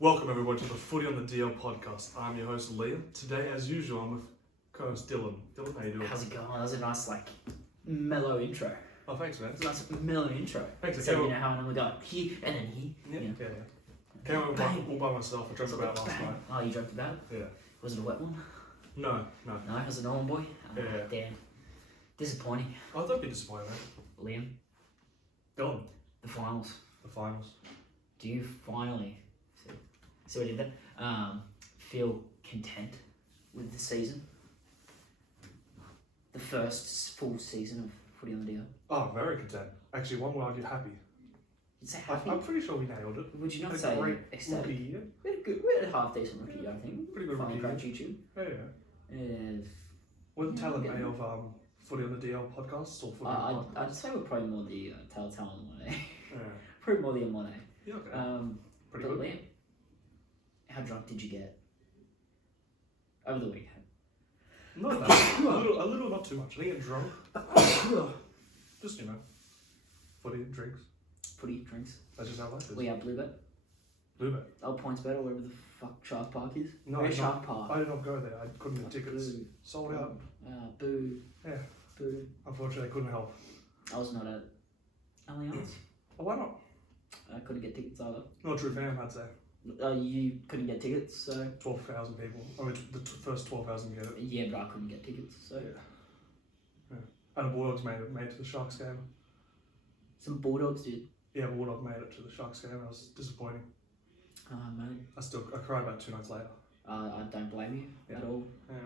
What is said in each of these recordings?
Welcome everyone to the Footy on the DL podcast. I'm your host Liam. Today, as usual, I'm with co-host Dylan. Dylan, how you doing? How's it going? That was a nice, mellow intro. Oh, thanks, man. It's a nice, mellow intro. Thanks. So, you know how I normally go here and then here. Yeah. Came up all by myself. I dreamt about it last night. Oh, you dreamt about it? Yeah. Was it a wet one? No. No, was it a normal boy? Oh, Yeah. Damn. Disappointing. Oh, don't be disappointed, man. Liam, Dylan. the finals. The finals. Do you finally, see what I did there? Feel content with the season? The first full season of Footy on the DL? Oh, very content. Actually, one would argue happy. You'd say happy? I'm pretty sure we nailed it. Would you not Had a say great ecstatic? rookie year. We had a half decent rookie year, I think. Pretty good Finally rookie cracked YouTube. Yeah. And What the talent getting- of Footy on the DL podcast or Footy on the I'd podcast? say we're probably more the Telltale on 1A. Yeah. Probably more the M1A. Yeah, okay. But Pretty good. Liam, how drunk did you get over the weekend? Not that. a little, not too much. I didn't get drunk. Just, footy and drinks. Footy drinks. That's just how life is. We had Bluebet. Bluebet. Old Points Bet or wherever the fuck Shark Park is. No, Where's I Shark Park? did not go there. I couldn't get tickets. Boo. Sold out. Boo. Yeah. Boo. Unfortunately, I couldn't help. I was not at Allianz. Oh, why not? I couldn't get tickets either. Not a true fan, I'd say. You couldn't get tickets, so 12,000 people. I mean, the first 12,000 get it. yeah, but I couldn't get tickets, so Yeah. And the Bulldogs made it to the Sharks game. some Bulldogs did. Yeah, Bulldog made it to the Sharks game. That was disappointing. Man, I cried about 2 nights later. I don't blame you at all. Yeah.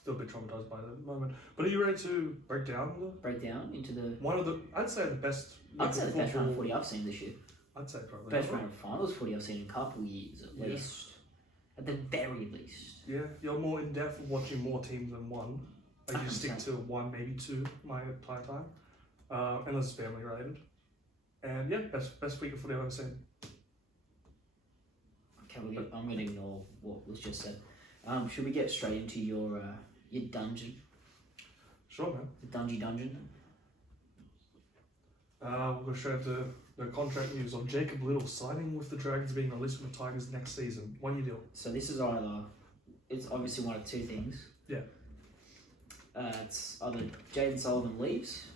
Still a bit traumatized by the moment. But are you ready to break down Break down into the. I'd say the best. I'd say the best round of football- footy I've seen this year. I'd say probably. Best round of finals footy I've seen in a couple of years at Yeah. least. At the very least. Yeah, you're more in depth of watching more teams than one. I usually stick 100%. to one, maybe two my entire time, unless it's family related. And yeah, best week of footy I've ever seen. Okay, I'm going to ignore what was just said. Should we get straight into your dungeon? Sure, man. The dungeon? We'll go straight into the contract news of Jacob Little signing with the Dragons, being released from the Tigers next season. 1 year deal. So this is it's obviously one of two things. Yeah. It's either Jaden Sullivan leaves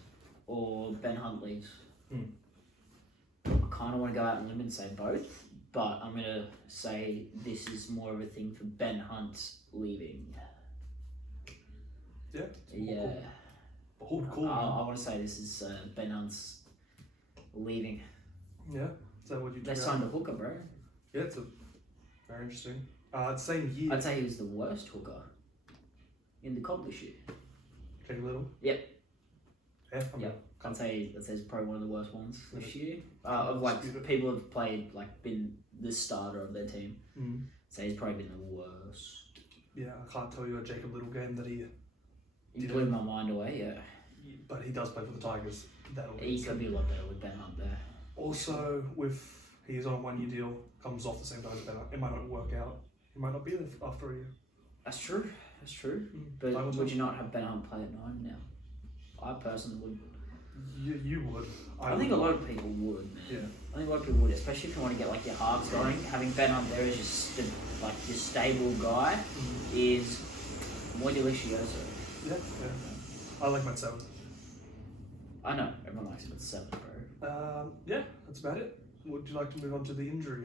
or Ben Hunt leaves. I kind of want to go out on a limb and say both, but I'm going to say this is more of a thing for Ben Hunt leaving. Yeah. Yeah. Cool. I want to say this is Ben Hunt's leaving. Yeah. Is that what you? They signed a hooker, bro. Yeah, it's very interesting. Same year. I'd say he was the worst hooker in the comp this year. Jacob Little. Yep. Yeah. I'd say he's probably one of the worst ones this year. Disputed. People have played, been the starter of their team. So he's probably been the worst. Yeah, I can't tell you a Jacob Little game that he Blew my mind away, yeah. But he does play for the Tigers. He could be a lot better with Ben Hunt there. Also, he's on a 1 year deal, comes off the same time as Ben Hunt. It might not work out. He might not be there after a year. That's true. But would you not have Ben Hunt play at 9 now? I personally would. You would. I think a lot of people would, man. Yeah. I think a lot of people would, especially if you want to get your halves going. Having Ben Hunt there as your stable guy is more delicioso. Yeah. I like Matt 7. I know, everyone likes it at 7, bro. Yeah, that's about it. Would you like to move on to the injury?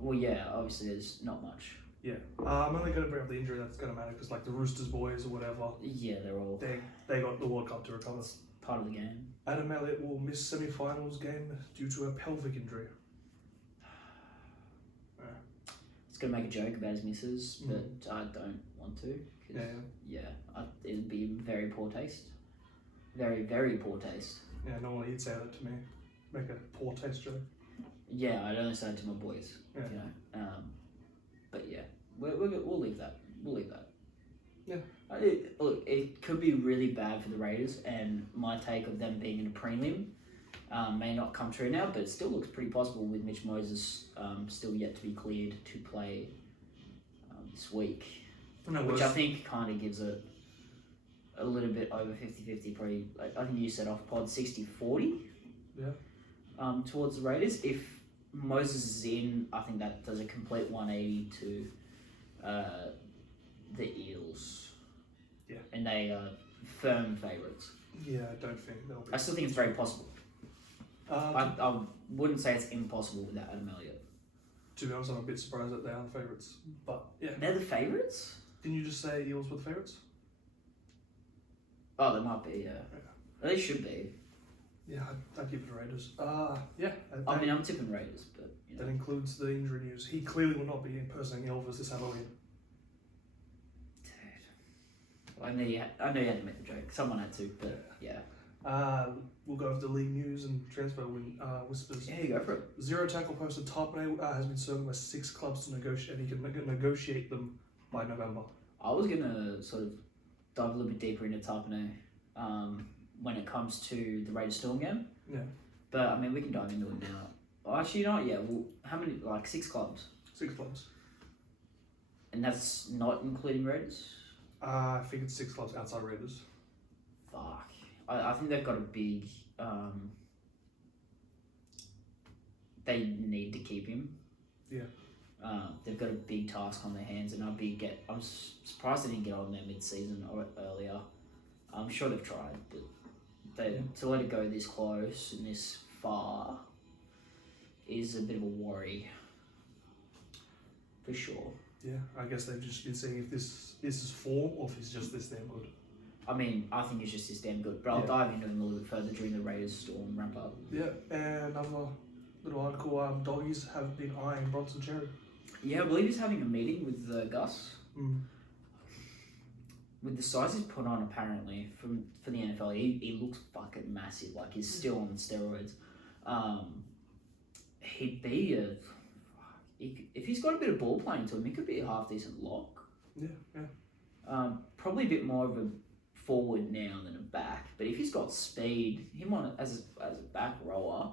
Well, yeah, obviously there's not much. Yeah. I'm only going to bring up the injury that's going to matter because, the Roosters boys or whatever, Yeah, they're all they got the World Cup to recover. part of the game. Adam Elliott will miss semi-finals game due to a pelvic injury. It's going to make a joke about his misses, but I don't want to. It'd be very poor taste. Very, very poor taste. Yeah, normally he'd say that to me. Make a poor taste joke. Yeah, I'd only say it to my boys. Yeah. But yeah, we'll leave that. We'll leave that. Yeah. It could be really bad for the Raiders, and my take of them being in a prelim may not come true now, but it still looks pretty possible with Mitch Moses still yet to be cleared to play this week. Which I think kind of gives it a little bit over 50-50, probably. I think you set off pod 60-40 towards the Raiders. If Moses is in, I think that does a complete 180 to the Eels. Yeah. And they are firm favourites. Yeah, I don't think they'll be. I still think it's very possible. I wouldn't say it's impossible without Adam Elliott. To be honest, I'm a bit surprised that they are the favourites. But yeah. They're the favourites? Didn't you just say Eels were the favourites? Oh, they might be, yeah. They should be. Yeah, I'd give it to Raiders. Yeah. I mean, I'm tipping Raiders, but... You know. That includes the injury news. He clearly will not be impersonating Elvis this Halloween. Dude. I know you had to make the joke. Someone had to, but yeah. We'll go over the league news and transfer whispers. Yeah, you go for it. Zero tackle poster Tarpane has been serving by 6 clubs to negotiate, and he can negotiate them by November. I was going to sort of dive a little bit deeper into Tarpane when it comes to the Raiders Storm game. Yeah. But, I mean, we can dive into it now. Oh, actually, you know what? Yeah, well, how many? Like 6 clubs? 6 clubs. And that's not including Raiders? I think it's 6 clubs outside Raiders. Fuck. I think they've got a big... they need to keep him. Yeah. They've got a big task on their hands, and I'm surprised they didn't get on there mid-season or earlier. I'm sure they've tried, but to let it go this close and this far is a bit of a worry, for sure. Yeah, I guess they've just been seeing if this is form or if he's just this damn good. I mean, I think it's just this damn good, but I'll dive into him a little bit further during the Raiders Storm ramp up. Yeah, and another little article, doggies have been eyeing Bronson Cherry. Yeah, I believe he's having a meeting with Gus. Mm. With the size he's put on, apparently, for the NFL, he looks fucking massive. Like, he's still on steroids. He'd be if he's got a bit of ball playing to him, he could be a half-decent lock. Yeah. Probably a bit more of a forward now than a back. But if he's got speed, him on as a back rower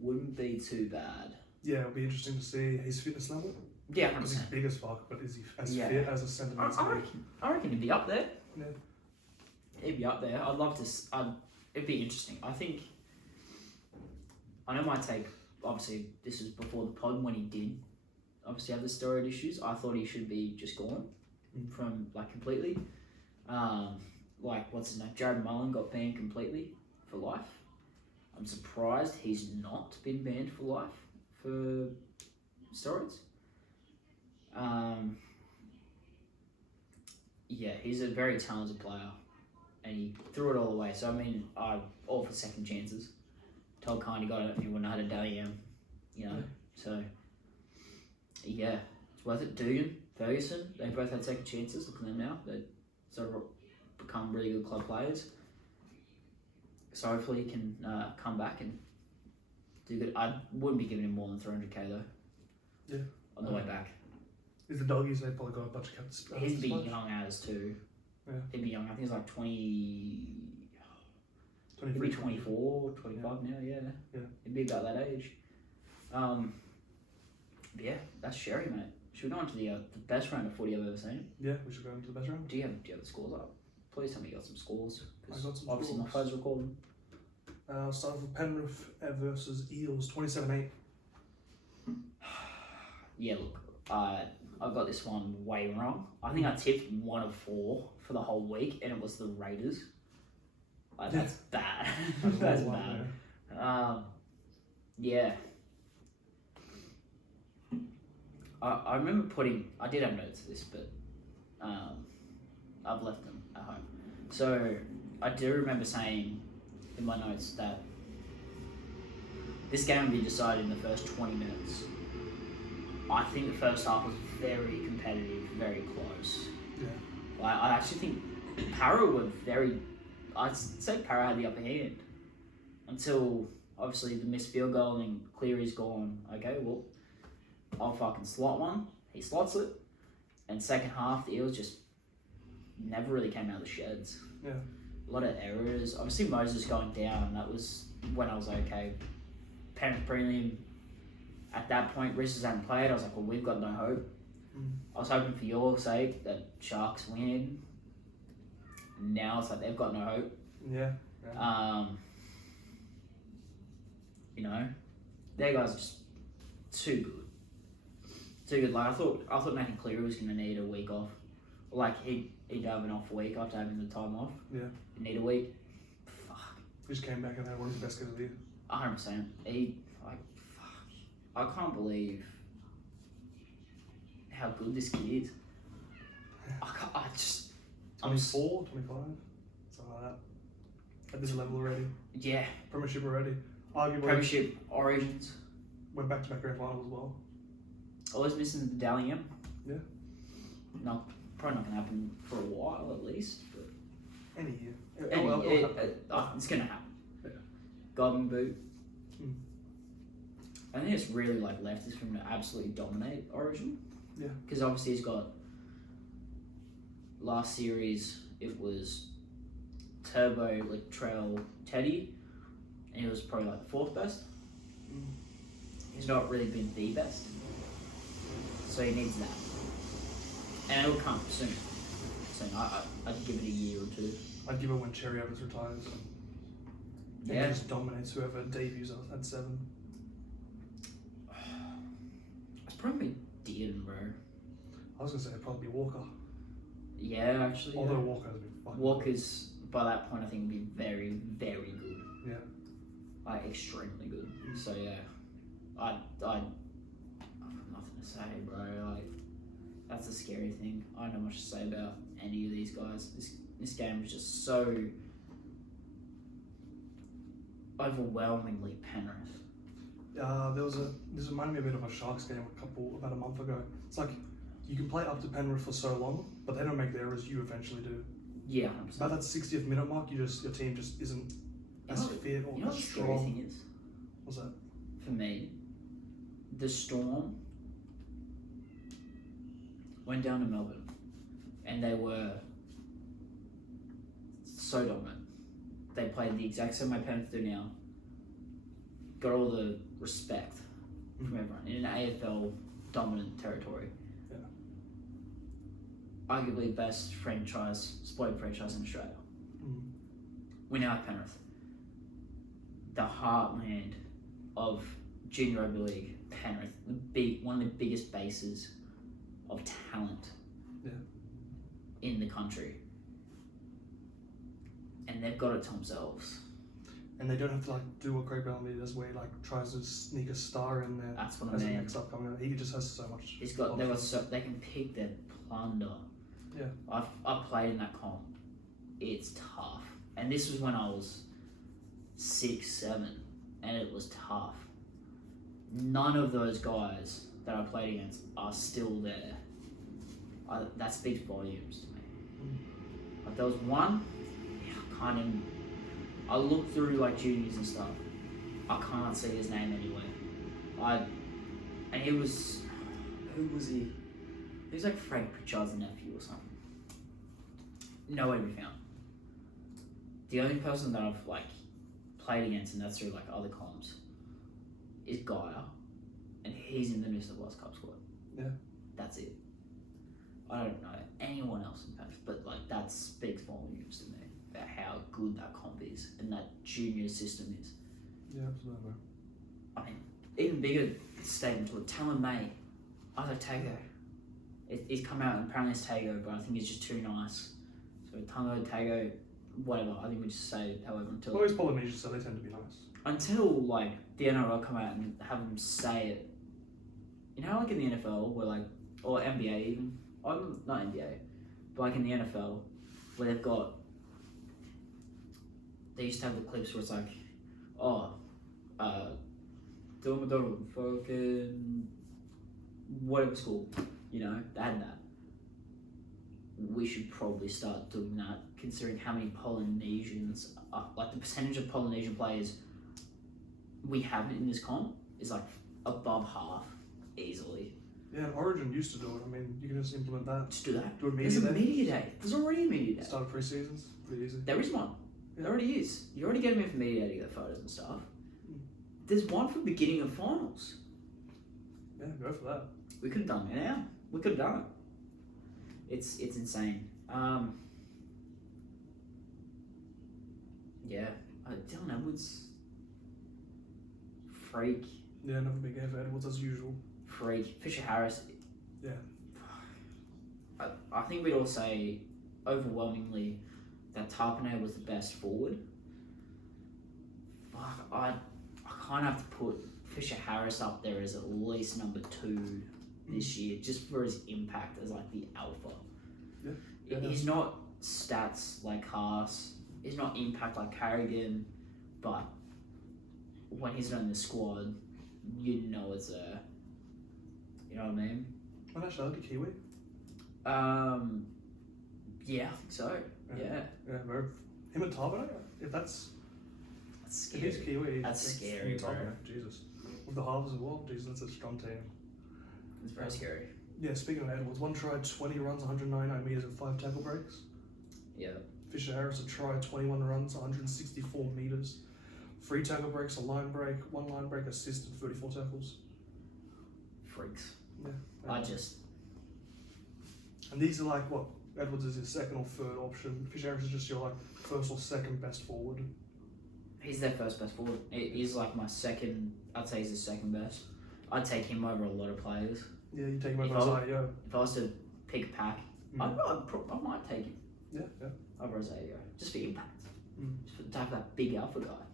wouldn't be too bad. Yeah, it'll be interesting to see his fitness level. Yeah, 100%. Because he's big as fuck, but is he as fit as a centre? I reckon he'd be up there. Yeah. He'd be up there. I'd love to... it'd be interesting. I know my take, obviously, this was before the pod when he did obviously have the steroid issues. I thought he should be just gone from, like, completely. Like, what's his name? Jared Mullen got banned completely for life. I'm surprised he's not been banned for life for steroids. Yeah, he's a very talented player, and he threw it all away. So I mean, all for second chances. Todd Kindy got it, and he wouldn't have had a Dalian, you know. Yeah. So yeah, it's worth it. Dugan, Ferguson, they both had second chances. Look at them now; they sort of become really good club players. So hopefully he can come back and do good. I wouldn't be giving him more than 300k though. Yeah. On the way back. Is the doggies, they've probably got a bunch of cats. He'd be young as too. Yeah. He'd be young. I think he's like 20. 23, he'd be 24, 25 now, yeah. He'd be about that age. Yeah, that's Sherry, mate. Should we go on to the best round of footy I've ever seen? Yeah, we should go into the best round. Do you have the scores up? Please tell me you got some scores. I got some obviously scores. My phone's recording. Starting with Penrith versus Eels, 27-8. Yeah, look, I got this one way wrong. I think I tipped 1 of 4 for the whole week, and it was the Raiders. Like, that's bad. That's bad. Yeah. I remember I did have notes of this, but I've left them at home. So I do remember saying in my notes that this game would be decided in the first 20 minutes. I think the first half was very competitive, very close. Yeah. I actually think Para were I'd say Para had the upper hand until obviously the missed field goal and Cleary's gone, okay, well, I'll fucking slot one. He slots it. And second half, the Eels just never really came out of the sheds. Yeah. A lot of errors. Obviously, Moses going down, that was when I was okay. Penrith prelim, at that point, Reese hadn't played. I was like, well, we've got no hope. I was hoping for your sake that Sharks win. Now it's like they've got no hope. Yeah. You know, their guys are just too good. Too good. Like I thought Nathan Cleary was going to need a week off. Like he'd have an off week after having the time off. Yeah. He'd need a week. Fuck. He just came back and had one of the best games of the year. 100%. I can't believe how good this kid is. I just... 24, 25, something like that. At this level already. Yeah. Premiership already. Arguably. Premiership, Origins. Went back-to-back grand finals as well. Always missing the Dalian. Yeah. No, probably not going to happen for a while at least. But Any year. It's going to happen. Yeah. Golden Boot. I think it's really like left is for him to absolutely dominate Origin. Yeah. Because obviously he's got last series it was Turbo, Latrell, Teddy, and he was probably like the fourth best. He's not really been the best, so he needs that, and it'll come soon. Soon, I'd give it a year or two. I'd give it when Cherry Evans retires. Yeah. And just dominates whoever debuts at 7. It's probably Dearden, bro. I was gonna say it'd probably be Walker. Yeah, actually. Although Yeah. Walker has been fucking Walker's by that point I think would be very, very good. Yeah. Like extremely good. So yeah, I've got nothing to say, bro. Like that's the scary thing. I don't know much to say about any of these guys. This game was just so overwhelmingly Penrith. This reminded me a bit of a Sharks game about a month ago. It's like you can play up to Penrith for so long, but they don't make the errors you eventually do. Yeah, 100%. About that 60th minute mark, your team just isn't as fit or you know as what the scary strong. thing is? What's that? For me, the Storm went down to Melbourne and they were so dominant. They played the exact same way Penrith do now. Got all the respect from everyone in an AFL dominant territory. Yeah. Arguably best sporting franchise in Australia. We now have Penrith. The heartland of junior rugby league, Penrith, one of the biggest bases of talent in the country. And they've got it to themselves. And they don't have to do what Craig Bellamy does, where he tries to sneak a star in there. That's what I as mean. the next up coming out. He just has so much. They can pick their plunder. Yeah. I've played in that comp. It's tough. And this was when I was 6, 7, and it was tough. None of those guys that I played against are still there. That speaks volumes to me. Like there was one, I looked through juniors and stuff. I can't see his name anywhere. And he was, who was he? He was like Frank Pritchard's nephew or something. Nowhere to be found. The only person that I've played against, and that's through other comps, is Gaia, and he's in the New South Wales Cup squad. Yeah. That's it. I don't know anyone else in Penrith, but that speaks volumes to me about how good that comp is and that junior system is. Yeah, absolutely. I mean, even bigger statement to it, Talon May, Isaac Tago. He's come out and apparently it's Tago, but I think he's just too nice. So Tango, Tago, whatever. I think we just say it however until. Well, he's Polynesian, so they tend to be nice. Until the NRL come out and have them say it. You know, in the NFL, where or NBA even. I'm not NBA, but in the NFL, where they've got. They used to have the clips where it's fucking whatever school, they had that. We should probably start doing that, considering how many Polynesians, the percentage of Polynesian players we have in this comp is above half, easily. Yeah, and Origin used to do it. I mean, you can just implement that. Just do that. Do a media There's day. a media day. There's already a media day. Start pre-seasons. Pretty easy. There is one. There already is. You already get them in for media day to get photos and stuff. There's one for beginning of finals. Yeah, go for that. We could have done it now. We could have done it. It's insane. Yeah, Dylan Edwards, freak. Yeah, another big game for Edwards as usual. Freak. Fisher Harris. Yeah. I think we'd all say overwhelmingly that Tarpanay was the best forward. Fuck, I kind of have to put Fisher Harris up there as at least number 2 this year, just for his impact as like the alpha. Yeah. He's not stats like Haas. He's not impact like Carrigan, but when he's not in the squad, you know it's a. You know what I mean? What nationality? Kiwi? Yeah, I think so. Yeah. Yeah, bro. Him and Tarpanay? If that's scary. If he's Kiwi, That's scary, him and bro. Tarpanay, Jesus. With the halves as well, Jesus, that's a strong team. It's very scary. Yeah, speaking of Edwards, 1 try, 20 runs, 199 metres and 5 tackle breaks. Yeah. Fisher Harris, a try, 21 runs, 164 metres. 3 tackle breaks, a line break, 1 line break, assist, and 34 tackles. Freaks. Yeah. And these are like, what, Edwards is your second or third option. Fisher Harris is just your like first or second best forward. He's their first best forward. He's like my second, I'd say he's the second best. I'd take him over a lot of players. Yeah, you take him over Isaiah. If I was to pick a pack, I might take him Yeah. over Isaiah, just for impact. Mm. Just to have that big alpha guy.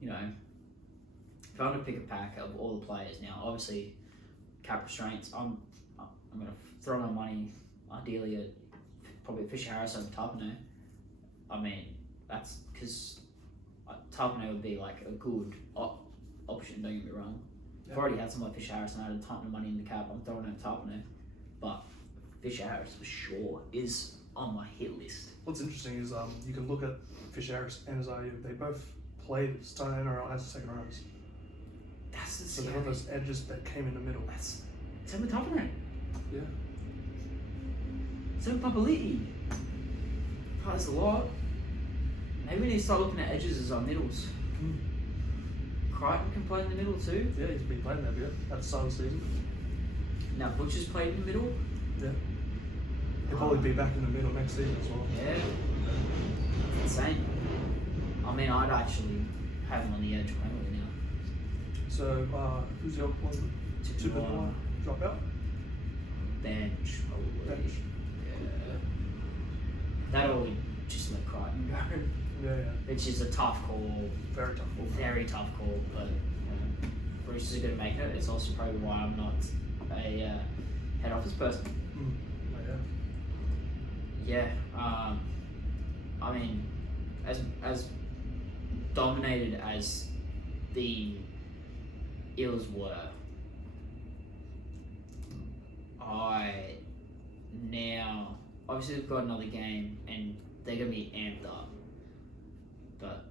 You know, if I were to pick a pack of all the players now, obviously cap restraints, I'm going to throw my money ideally at probably Fisher Harris over Tarpanay. I mean, that's because Tarpanay would be like a good option, don't get me wrong. I've already had someone like Fisher Harris and I had a ton of money in the cap. I'm throwing out Tarpanay. But Fisher Harris for sure is on my hit list. What's interesting is you can look at Fisher Harris and Isaiah. They both played starting NRL as a second rows. That's the So they're on those edges that came in the middle. That's same with Tarpanay. Yeah. Same with Papali'i. That's a lot. Maybe we need to start looking at edges as our middles. Crichton can play in the middle too. Yeah, he's been playing that bit at the start of the season. Now Butcher's played in the middle. Yeah. He'll probably be back in the middle next season as well. Yeah. That's insane. I mean, I'd actually have him on the edge permanently now. So, who's your one? Super one drop out? Bench, probably. Bench. Yeah. That would just let Crichton go. Yeah. Which is a tough call. Very tough call. Very tough call, but Bruce is going to make it. It's also probably why I'm not a head office person. Yeah. I mean, as dominated as the Eels were, I now obviously they've got another game and they're going to be amped up. But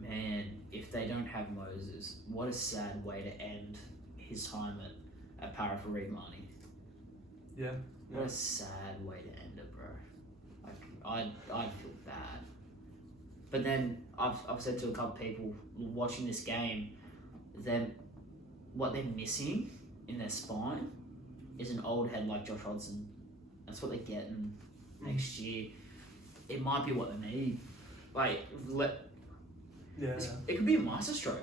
man, if they don't have Moses, what a sad way to end his time at Para for Marnie. Yeah. What a sad way to end it, bro. Like I'd feel bad. But then I've said to a couple of people watching this game, then what they're missing in their spine is an old head like Josh Hodgson. That's what they're getting next year. It might be what they need. Like, it could be a masterstroke.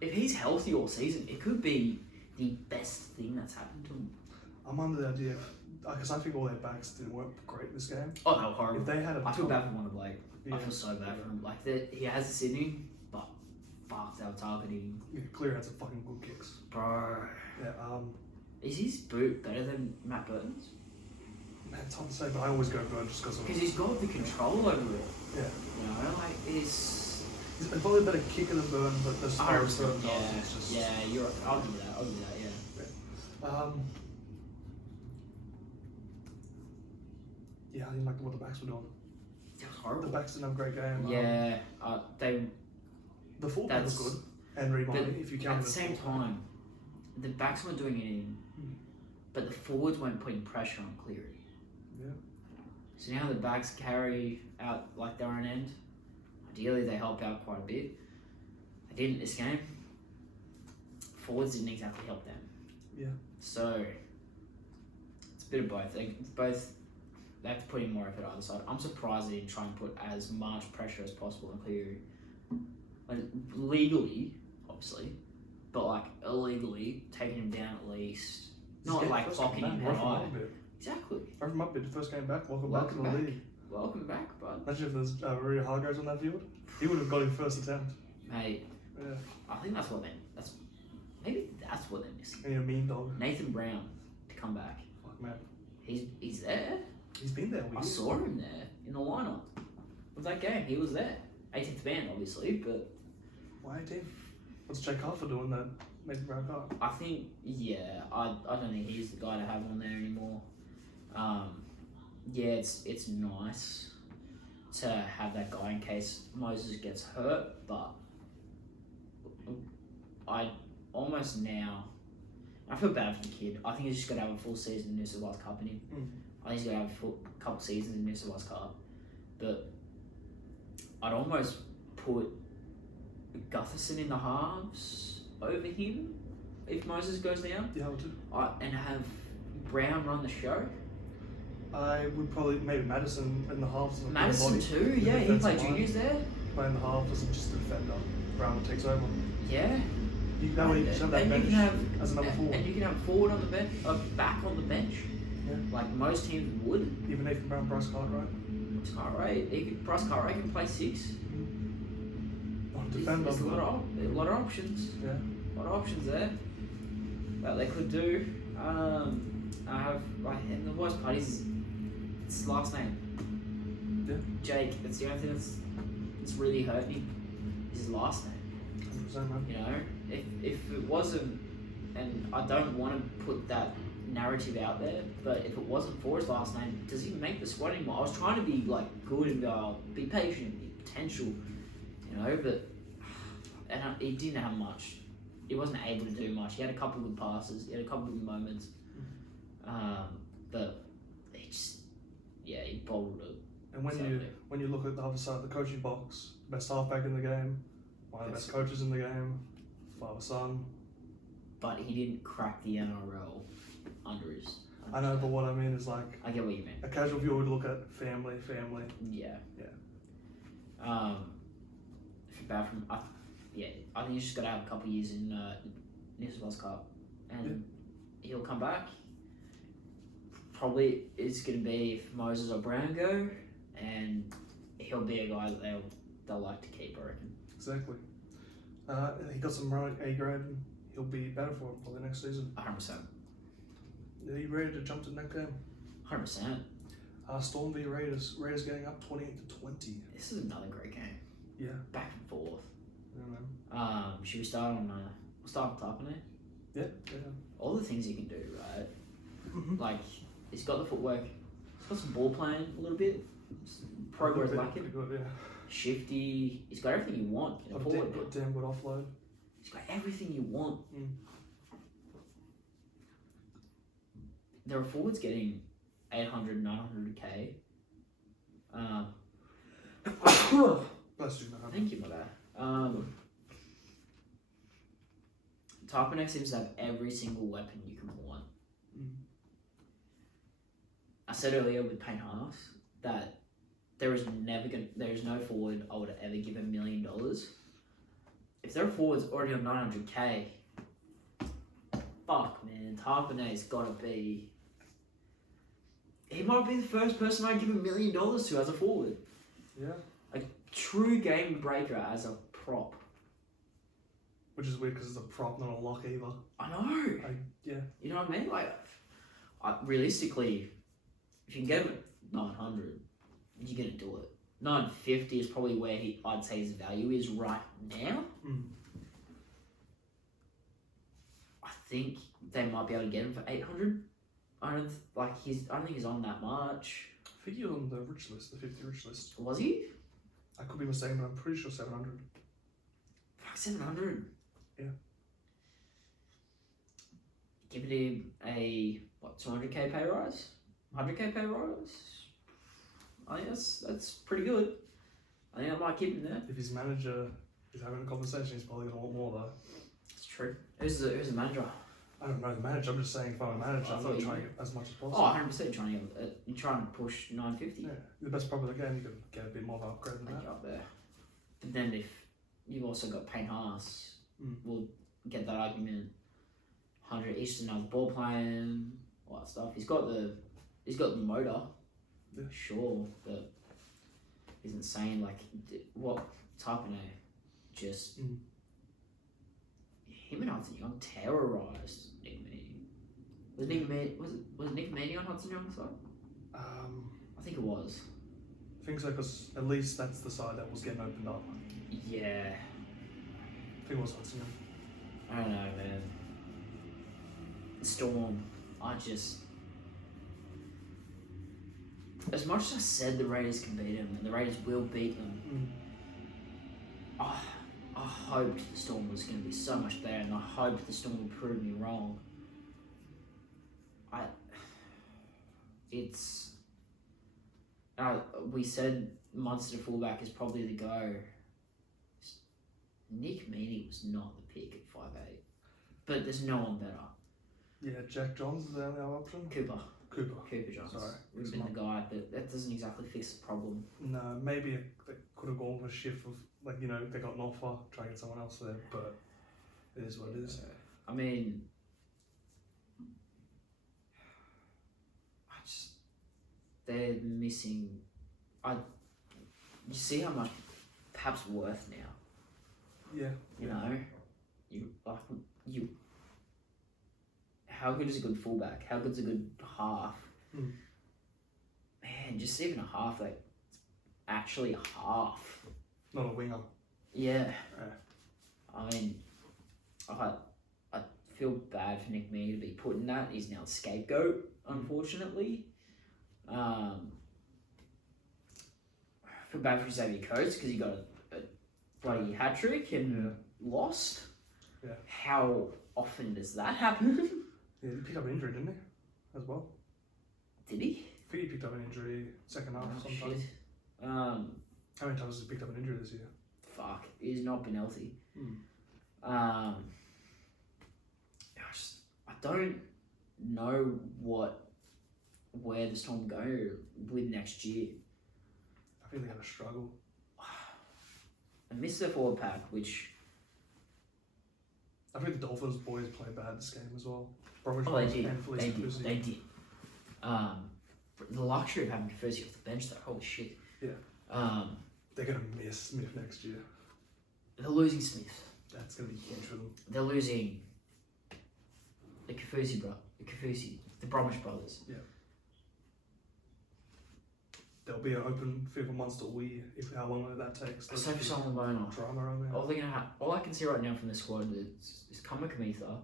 If he's healthy all season, it could be the best thing that's happened to him. I'm under the idea, because I think all their backs didn't work great this game. Oh, how horrible. If they had I feel bad for Wonder Blake. Yeah. I feel so bad for him. Like, he has the Sydney, but fuck, they were targeting. Yeah, Clear had some fucking good kicks. Bro. Yeah, Is his boot better than Matt Burton's? man, it's hard to say, but I always go Burton just because of... Because he's got the control over it. Yeah. You know, like, he's probably a better kicker than Burton, but there's no Burton does. Yeah, It's just... yeah, I'll give you that, yeah. Yeah, I didn't like what the backs were doing. That was horrible. The backs didn't have a great game. Yeah, The fullback was good, and Reebok, if you count at the same time, the backs weren't doing anything, but the forwards weren't putting pressure on Cleary. Yeah. So now the backs carry out like their own end. Ideally, they help out quite a bit. They didn't this game. Forwards didn't exactly help them. Yeah. So it's a bit of both. They have to put in more effort either side. I'm surprised they didn't try and put as much pressure as possible on Cleary. Like, legally, obviously, but like illegally taking him down at least. Not Yeah, like first clocking game him back, rough him high. up a bit. Exactly. Rough him up a bit. First game back, welcome back to the league. Welcome back, bud. Imagine if there's Maria Hargraves on that field. He would have got him first attempt. Mate, Yeah. I think that's what they're missing. And a mean dog. Nathan Brown to come back. Fuck, man. He's there. He's been there. I saw him there in the lineup of that game. He was there. 18th man, obviously, but Why 18? What's Jake Harper doing that Nathan Brown can't? I think, yeah, I don't think he's the guy to have on there anymore. Yeah, it's nice to have that guy in case Moses gets hurt, but I feel bad for the kid. I think he's just got to have a full season in New South Wales Cup in him. I think he's got to have a couple seasons in New South Wales Cup. But I'd almost put Gutherson in the halves over him if Moses goes down. Yeah, I would too. And have Brown run the show. I would probably maybe Madison in the halves. Madison too, yeah, he played juniors there. Playing the half doesn't just a defender. Brown takes over. Yeah. That way you just have that bench as a number forward. And you can have forward on the bench, back on the bench. Yeah. Like most teams would. Even Nathan Brown, Bryce Cartwright. Bryce Cartwright can play 6. Defender. There's a lot of options. Yeah. A lot of options there that they could do. I have and the worst part is his last name. Yeah. Jake. That's the only thing that's really hurt me. Is his last name. 100%, man. You know, if it wasn't, and I don't want to put that narrative out there, but if it wasn't for his last name, does he make the squad anymore? I was trying to be like good and go, be patient, be potential, you know, but he didn't have much. He wasn't able to do much. He had a couple of good passes, he had a couple of good moments, but he just, he bowled it. And when you look at the other side of the coaching box, best halfback in the game, one of the best coaches in the game, father son. But he didn't crack the NRL under his. I know, but what I mean is like. I get what you mean. A casual viewer would look at family. Yeah. Yeah. Feel bad from. I think he's just got to have a couple of years in New South Wales Cup, and he'll come back. Probably it's going to be if Moses or Brown go, and he'll be a guy that they'll like to keep, I reckon. Exactly. He got some right A grade. He'll be better for it probably next season. 100%. Are you ready to jump to the next game? 100%. Storm v Raiders. Raiders getting up 28-20. This is another great game. Yeah. Back and forth. Yeah, man. Should we start on? We'll start on top of it. Yeah. All the things he can do, right? Mm-hmm. Like he's got the footwork. He's got some ball playing a little bit. Progress lacking. Pretty good, yeah. Shifty. He's got everything you want in a forward. Damn good offload. He's got everything you want. There are forwards getting 800, 900k. Bless you, man. Thank you, my bad. Tarpanek seems to have every single weapon you can want. I said earlier with Payne Haas that there is no forward I would ever give $1 million. If their forward's already on 900k, fuck man, Tarpanek's gotta be. He might be the first person I give $1 million to as a forward. Yeah. A true game breaker as a prop. Which is weird because it's a prop, not a lock either. I know. Yeah. You know what I mean? Like, realistically, if you can get him at 900, you're gonna do it. 950 is probably where I'd say his value is right now. I think they might be able to get him for 800. I don't think he's on that much. I think he was on the rich list, the 50 rich list. Was he? I could be mistaken, but I'm pretty sure 700. Fuck, 700. Yeah. Give him a 200k pay rise, 100k pay rise. I think that's pretty good. I think I might keep him there. If his manager is having a conversation, he's probably gonna want more though. It's true. Who's the manager? I don't know the manager. I'm just saying, if I'm a manager, I'm gonna try and get as much as possible. Oh, 100% you're trying to push 950. Yeah, the best prop of the game, you can get a bit more of an upgrade than that. Up there. But then if you've also got Payne Haas, well, get that argument. 100 each to another ball playing, all that stuff. He's got the motor, Yeah. sure, but he's insane. Like, what Tapine just him and Hudson Young terrorised Nick Meaney. Was Nick Meaney on Hudson Young's side? I think it was. I think so, because at least that's the side that was getting opened up. Yeah. I think it was Hudson Young. I don't know, man. Storm, as much as I said the Raiders can beat them, and the Raiders will beat them, I hoped the Storm was going to be so much better, and I hoped the Storm would prove me wrong. We said Munster fullback is probably the go. Nick Meaney was not the pick at 5'8", but there's no one better. Yeah, Jack Johns is the only other option. Cooper Johns. Sorry, Would have been the guy, but that doesn't exactly fix the problem. No, maybe they could have gone with a shift of, like, you know, they got an offer, try and get someone else there, but it is what it is. I mean, they're missing. You see how much Pap's worth now. Yeah. You know, how good is a good fullback? How good's a good half? Man, just even a half, like, actually a half. Not a winger. Yeah. I mean, I feel bad for Nick Meaney to be put in that. He's now a scapegoat, unfortunately. I feel bad for Xavier Coates because he got a bloody hat trick and lost. Yeah. How often does that happen? Yeah, he picked up an injury, didn't he? As well. Did he? I think he picked up an injury second half sometime. Shit. How many times has he picked up an injury this year? Fuck, he's not been healthy. I don't know where the Storm go with next year. I think they're going to struggle. I miss their forward pack, which... I think the Dolphins boys played bad this game as well. They did. The luxury of having Kafusi off the bench, though, holy shit. Yeah. They're going to miss Smith next year. They're losing Smith. That's going to be huge for them. They're losing the Kafusi, the Bromwich brothers. Yeah. There'll be an open field for Munster if how long that takes. Except for Solomon Bonar. Drama around there. All I can see right now from the squad is Kama Kamitha,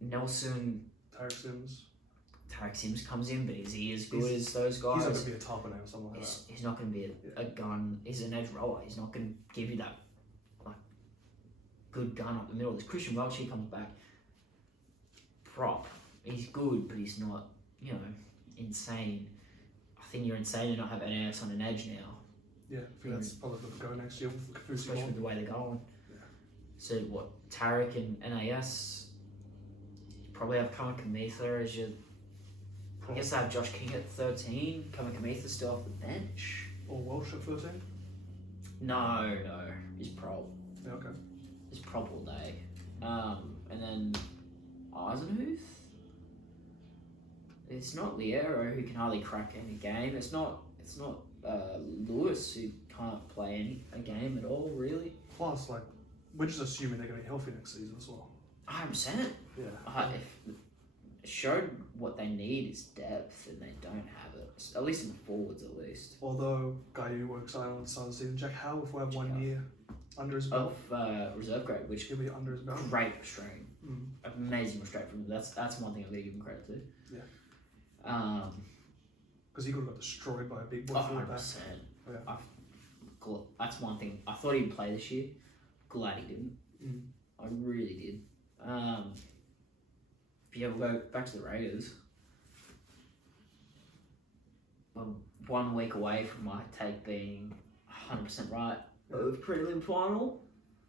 Nelson, Tarek Sims comes in, but is he as good as those guys? He's not going to be a top or something like that. He's not going to be a gun. He's an edge roller. He's not going to give you that good gun up the middle. This Christian Welch, he comes back prop. He's good, but he's not, insane. I think you're insane to not have NAS on an edge now. Yeah, I think that's probably going to go next year with Kafusi. Especially with the way they're going. Yeah. So what, Tarek and NAS, you probably have Kama Kamitha as your... I guess I have Josh King at 13, Kama Kamitha still off the bench. Or Welsh at 13? No, he's prop. Yeah, okay. He's prop all day. And then Eisenhuth? It's not Liero who can hardly crack any game. It's not Lewis who can't play a game at all, really. Plus, we're just assuming they're going to be healthy next season as well. 100%. Yeah. If it showed what they need is depth, and they don't have it. At least in the forwards, at least. Although Gayu works out on the start of the season. Jack Howe, if we have 1 year under his belt. Of reserve grade, which he'll be under his belt. Great restraint. Amazing restraint from him. That's one thing I'm going to give him credit to. Yeah. Because he could have got destroyed by a big boy fullback. 100%. Yeah. That's one thing. I thought he'd play this year. Glad he didn't. I really did. But yeah, we'll go back to the Raiders. I'm 1 week away from my take being 100% right of prelim final.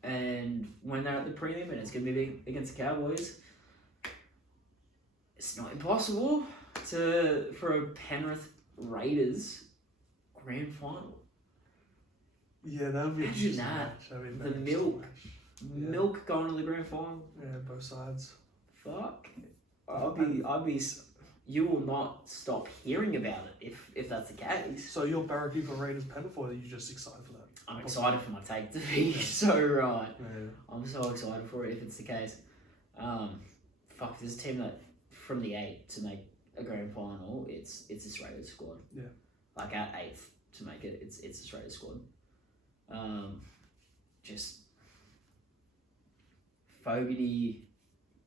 And when they're at the prelim and it's going to be big against the Cowboys, it's not impossible for a Penrith Raiders grand final. Yeah, that would be a Imagine huge that. match. Milk going to the grand final. Yeah, both sides. Fuck. You will not stop hearing about it if that's the case. So you're barracking for Raiders Penrith, or are you just excited for that? I'm excited for my take to be so right. Yeah. I'm so excited for it if it's the case. Fuck, there's a team that from the 8 to make a grand final, it's this Raiders squad. Yeah. Like at 8th to make it, it's this Raiders squad. Just Fogarty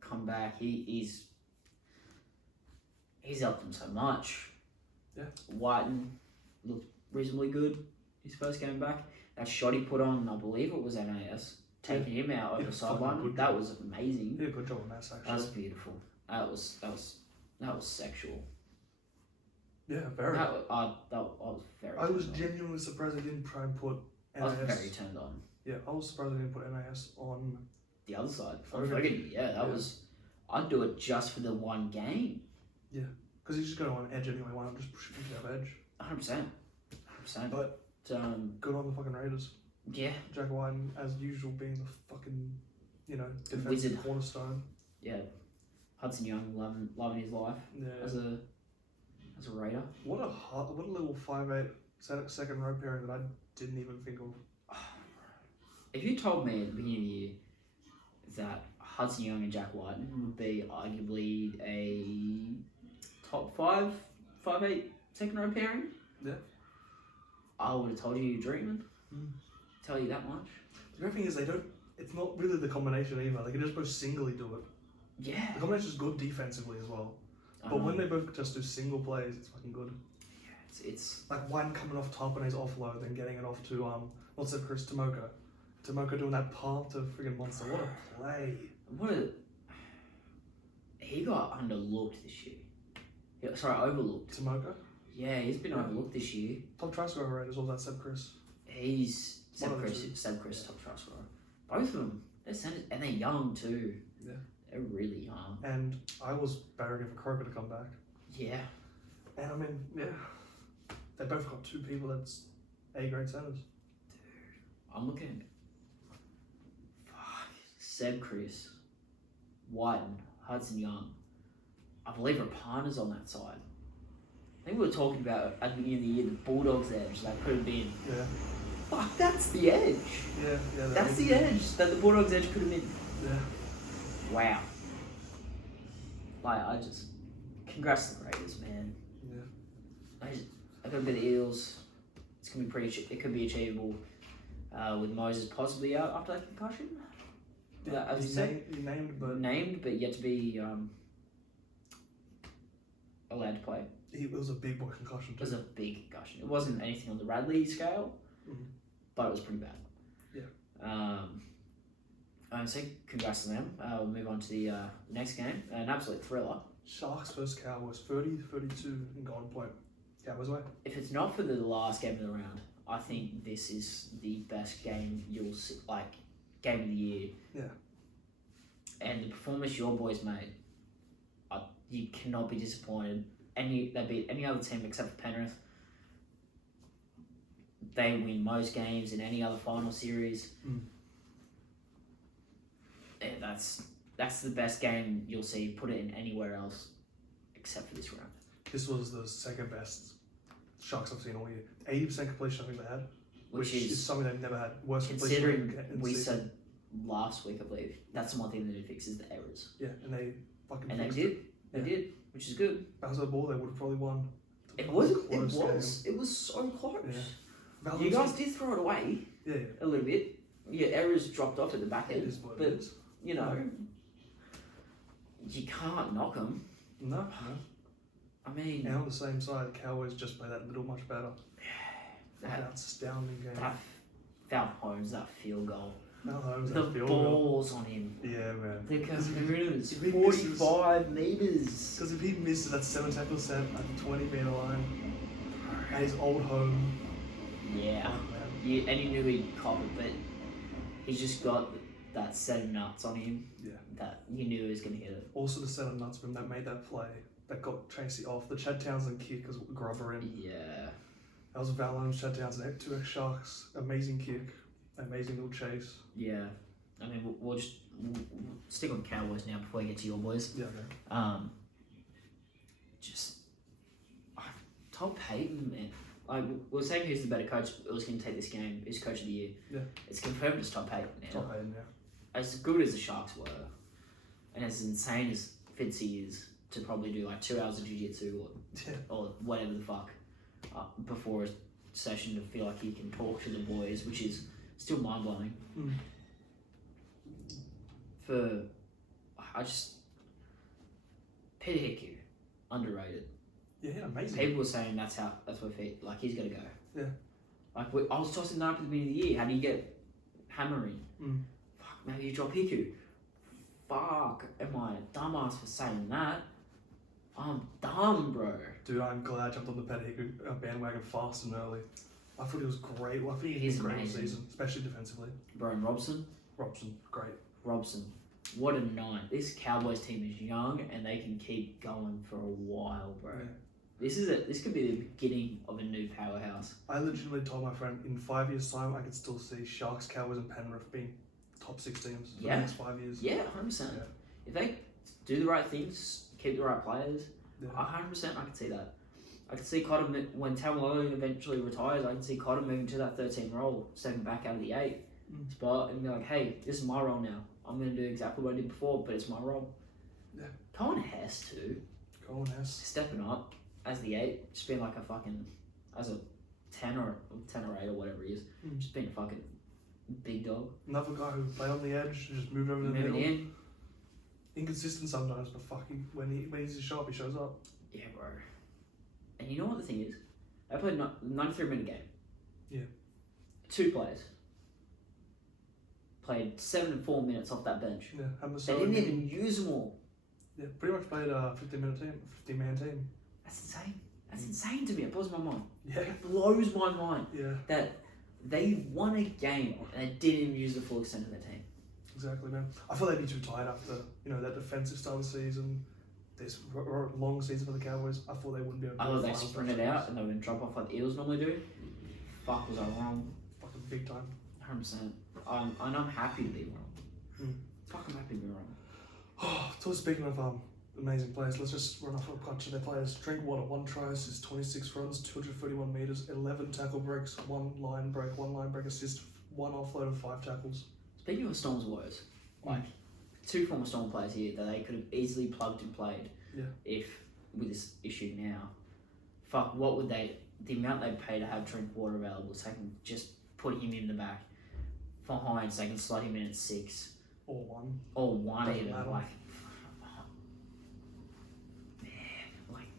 come back. He's helped them so much. Yeah. Whiten looked reasonably good his first game back. That shot he put on, I believe it was MAS, taking him out over the sideline. That was amazing. Yeah, good job on that actually. That was beautiful. That was sexual. Yeah, very. I was very. I was genuinely surprised they didn't try and put NAS. I was very turned on. Yeah, I was surprised they didn't put NAS on The other side, Fogarty. Yeah, that was. I'd do it just for the one game. Yeah, because he's just going on edge anyway. Why not just push him to have edge? 100%. But good on the fucking Raiders. Yeah. Jack Whiten, as usual, being the fucking defensive Wizard. cornerstone. Yeah. Hudson Young loving his life Yeah. as a Raider. What a little 5'8" second row pairing that I didn't even think of. If you told me at the beginning of the year that Hudson Young and Jack Whiten would be arguably a top 5'8" second row pairing, yeah, I would have told you you're dreaming. Tell you that much. The great thing is it's not really the combination either. They can just both singly do it. Yeah. The combination is good defensively as well. But when they both just do single plays, it's fucking good. Yeah, it's like one coming off top and his offload, then getting it off to what's it, Chris Tomoka. Tomoka doing that path to friggin' Monster. What a play! He got underlooked this year. Yeah, sorry, overlooked. Tomoka? Yeah, he's been overlooked this year. Top try scorer Raiders, or was that Seb Chris? He's Seb Chris, top try scorer. Both of them, they're centers, and they're young too. Yeah. They're really young. And I was barracking for Croker to come back. Yeah. And I mean, yeah, they both got two people that's A-grade centers. Dude, I'm looking. Fuck. Seb Chris, Whiten, Hudson Young. I believe Rapana's on that side. I think we were talking about at the beginning of the year the Bulldogs edge that could have been. Yeah. Fuck, that's the edge. Yeah. That's the edge that the Bulldogs edge could have been. Yeah. Wow. Like, congrats to the Raiders, man. Yeah. I got a bit of Eels. It's gonna be it could be achievable with Moses possibly out after that concussion. Yeah, as you said, named, but yet to be allowed to play. It was a big boy concussion too. It was a big concussion. It wasn't anything on the Radley scale, but it was pretty bad. Yeah. So congrats to them. We'll move on to the next game. An absolute thriller. Sharks versus Cowboys, 30-32 in Golden Point. Cowboys way. If it's not for the last game of the round, I think this is the best game you'll see, like game of the year. Yeah. And the performance your boys made, you cannot be disappointed. They beat any other team except for Penrith. They win most games in any other final series. Yeah, that's the best game you'll see. Put it in anywhere else except for this round. This was the second best Sharks I've seen all year. 80% completion I think they had, which is something they've never had. Worst considering we said last week, I believe, that's the one thing they did fix is the errors. Yeah, and they fucking and fixed they did. it. They did, which is good. Bounce the ball, they would have probably won. It was so close. Yeah. You guys did throw it away. Yeah. A little bit. Yeah, errors dropped off at the back end, but you know, you can't knock them. No. I mean, and on the same side, Cowboys just play that little much better. That astounding game. That Holmes, that field goal. The balls on him. Yeah, man. The Cameroons, 45 metres. Because if he misses that 7 tackles at the 20-metre line at his old home. Yeah. And he knew he'd cop it, but he's just got that set of nuts on him. Yeah. That you knew he was going to hit it. Also the set of nuts from that made that play that got Tracy off. The Chad Townsend kick was Grubber in. Yeah. That was Valone, Chad Townsend, 2x Sharks. Amazing kick. Amazing little chase. Yeah. I mean, we'll stick on Cowboys now before we get to your boys. Yeah, okay. Just Todd Payton, man. Like, we were saying who's the better coach who's going to take this game, who's coach of the year. Yeah. It's confirmed it's Todd Payton now. Todd Payton, yeah. As good as the Sharks were, and as insane as Fitzy is to probably do like 2 hours of jiu-jitsu or whatever the fuck before a session to feel like he can talk to the boys, which is still mind-blowing. Peter Hickey, underrated. Yeah, amazing. People were saying that's where he's got to go. Yeah. Like, I was tossing that up at the beginning of the year. How do you get hammering? Fuck, maybe you drop Hiku. Fuck, am I a dumbass for saying that? I'm dumb, bro. Dude, I'm glad I jumped on the Peter Hiku bandwagon fast and early. I thought he was great. Well, I think he's great all season, especially defensively. Bro, and Robson, great. Robson, what a night. This Cowboys team is young and they can keep going for a while, bro. Yeah. This could be the beginning of a new powerhouse. I legitimately told my friend in 5 years' time I could still see Sharks, Cowboys, and Penrith being top 6 teams for the next 5 years. Yeah, 100%. Yeah. If they do the right things, keep the right players, 100% I can see that. I can see Cotter, when Tamalolo eventually retires, I can see Cotter moving to that 13 role, stepping back out of the 8 spot and be like, hey, this is my role now. I'm going to do exactly what I did before, but it's my role. Yeah. Colin Hess too. Colin Hess. Stepping up as the 8, just being like a fucking, as a 10 or 8 or whatever he is, just being a fucking big dog. Another guy who played on the edge, just moved over to the middle. In. Inconsistent sometimes, but fucking when he's sharp, he shows up. Yeah, bro. And you know what the thing is? They played a 93-minute game. Yeah. 2 players. Played 7 and 4 minutes off that bench. Yeah, they didn't even use them all. Yeah, pretty much played a 15-man team. That's insane. That's insane to me. It blows my mind. Yeah. It blows my mind. Yeah. That they won a game and they didn't even use the full extent of their team. Exactly, man. I thought they'd be too tired after, that defensive style of the season. This long season for the Cowboys. I thought they wouldn't be able to do it. I thought they sprinted out and they were going to drop off like the Eels normally do. Fuck, was I wrong? Fucking big time. 100%. I'm happy to be wrong. Fucking happy to be wrong. So speaking of amazing players, let's just run off a bunch of their players. Drinkwater, 1 try assist, 26 runs, 231 metres, 11 tackle breaks, 1 line break assist, 1 offload and 5 tackles. Speaking of Storm's woes, like 2 former Storm players here that they could have easily plugged and played if with this issue now. Fuck, what would the amount they'd pay to have Drinkwater available so they can just put him in the back for Hines, so they can slot him in at 6. Or 1. Or 1 Doesn't even. matter. Like,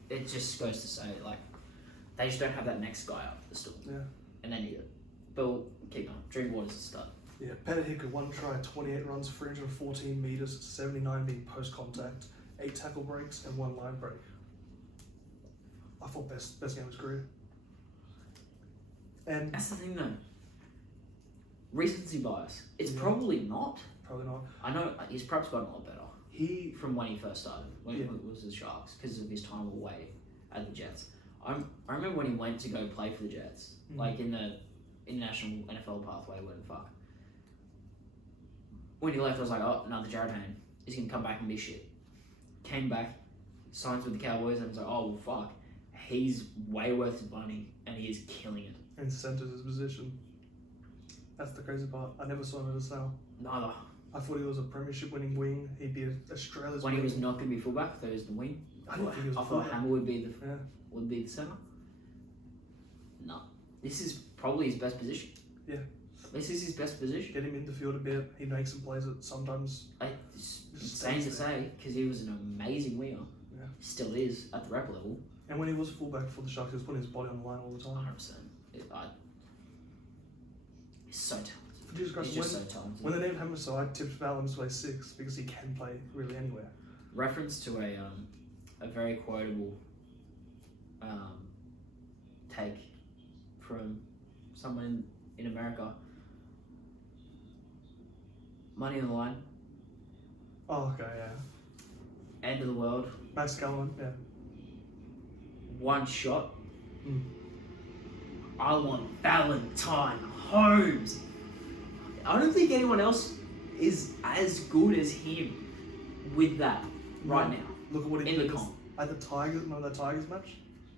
it just goes to say, like, they just don't have that next guy up the Storm. Yeah. And they need it. But we'll keep going. Drinkwater's a stud. Yeah, Peter Hickey, 1 try, 28 runs, 314 metres, 79 being post-contact, 8 tackle breaks and 1 line break. I thought best game of his career. And that's the thing though. Recency bias. It's probably not. Probably not. I know he's perhaps gotten a lot better. From when he first started, when it was the Sharks, because of his time away at the Jets. I remember when he went to go play for the Jets, like in the international NFL pathway, whatever the fuck. When he left, I was like, oh, another Jared Hayne. He's going to come back and be shit. Came back, signs with the Cowboys, and I was like, oh, well, fuck. He's way worth his money, and he is killing it. And centers his position. That's the crazy part. I never saw him as a cell. Neither. I thought he was a premiership winning wing. He'd be Australia's when wing. he was not going to be fullback, I thought he was the wing. I didn't think he was I thought Hammer would be the centre. No. This is probably his best position. Yeah. This is his best position. Get him in the field a bit. He makes some plays that sometimes... It's insane to say, because he was an amazing winger. Yeah. Still is, at the rep level. And when he was fullback for the Sharks, he was putting his body on the line all the time. 100%. He's so talented. Jesus Christ, He's just so talented. When they named Hammer, so I tipped Valum to play 6 because he can play really anywhere. Reference to a very quotable take from someone in America. Money on the line. Oh, okay, yeah. End of the world. Max Kellerman, yeah. 1 shot. I want Valentine Holmes. I don't think anyone else is as good as him with that right now. Look at what he In the did comp. at the Tigers. Remember that Tigers match?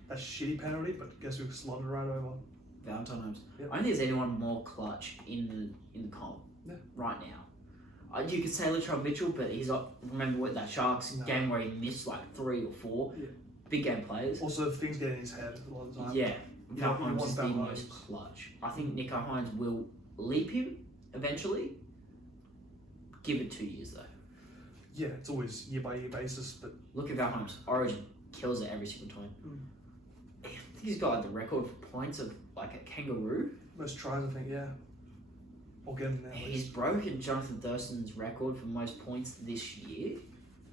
That shitty penalty, but guess who slotted right over? Valentine Holmes. Yep. I don't think there's anyone more clutch in the comp right now. You could say Latrell Mitchell, but he's like, remember what that Sharks game where he missed like 3 or 4 big game players. Also, things get in his head a lot of the time. Yeah, Val you Holmes want is the Val most Holmes. clutch. I think Nico Hines will leap him eventually. Give it 2 years though. Yeah, it's always year by year basis, but Look at Val Holmes. Origin kills it every single time. I think he's got like, the record for points of like a kangaroo. most tries, I think, yeah. Or getting there at He's least broken Jonathan Thurston's record for most points this year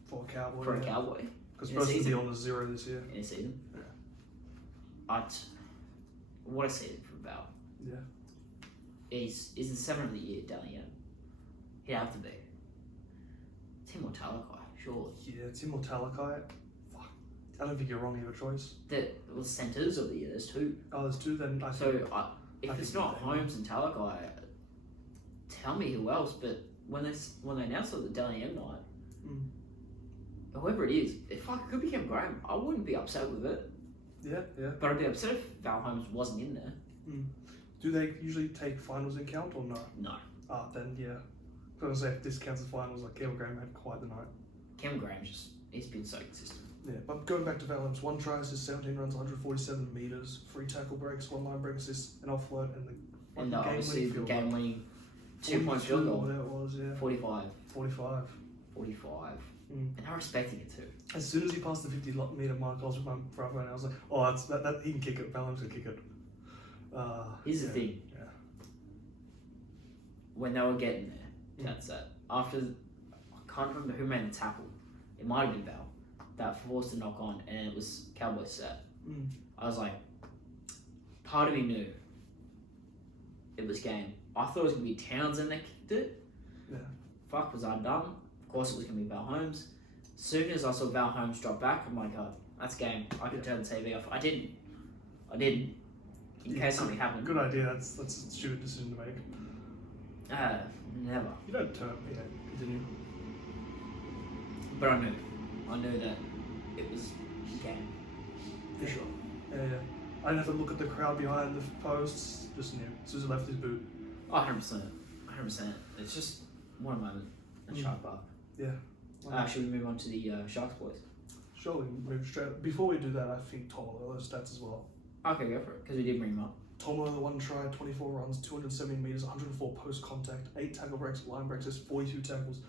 for a Cowboy. for a Cowboy Because in a supposed to be season. on the 0 this year. in a season. Yeah. What a season from Val. Yeah. He's the 7 of the year, Dalian. He'd have to be. Timo Talakai, surely. Yeah, Tim or Talakai. Fuck. I don't think you're wrong, you have a choice. The centres of the year, there's 2. Oh, there's 2 then. I think. So if I it's think not they- Holmes and Talakai, tell me who else. But when they announced it the Dally M night, whoever it is, if I could become Graham, I wouldn't be upset with it. Yeah, yeah. But I'd be upset if Val Holmes wasn't in there. Do they usually take finals in count or no? No. Ah, then yeah. I was gonna say if this counts as finals, like Kevin Graham had quite the night. Kevin Graham's he's been so consistent. Yeah, but going back to Val Holmes, 1 try assist, 17 runs, 147 meters, 3 tackle breaks, 1 line break assist, an offload, and the And obviously the game winning 2 42 point field or goal. whatever it was, yeah. 45. 45. 45. Mm. And I'm respecting it too. As soon as he passed the 50-meter mark, I was with my brother and I was like, oh, that he can kick it. Val Holmes can kick it. Here's the thing. Yeah. When they were getting there, that's that. After, I can't remember who made the tackle. It might have been Val. That forced a knock on, and it was Cowboys set. I was like, part of me knew it was game. I thought it was going to be Townsend that kicked it. Yeah. Fuck, was I dumb? Of course it was going to be Val Holmes. As soon as I saw Val Holmes drop back, I'm like, oh, that's game. I could turn the TV off. I didn't. In case something happened. Good idea. That's a stupid decision to make. Never. You don't turn. Yeah, continue. But I knew that it was game. For sure. Yeah, yeah. I didn't have to look at the crowd behind the posts. Just knew. As soon as he left his boot. Oh, 100%. 100%. It's just one moment at Shark Park. Yeah. Should we move on to the Sharks boys? Sure, we can move straight. Before we do that, I think Tom will those stats as well. Okay, go for it, because we did bring him up. Tomola, 1 try, 24 runs, 270 meters, 104 post contact, 8 tackle breaks, line breaks, 42 tackles.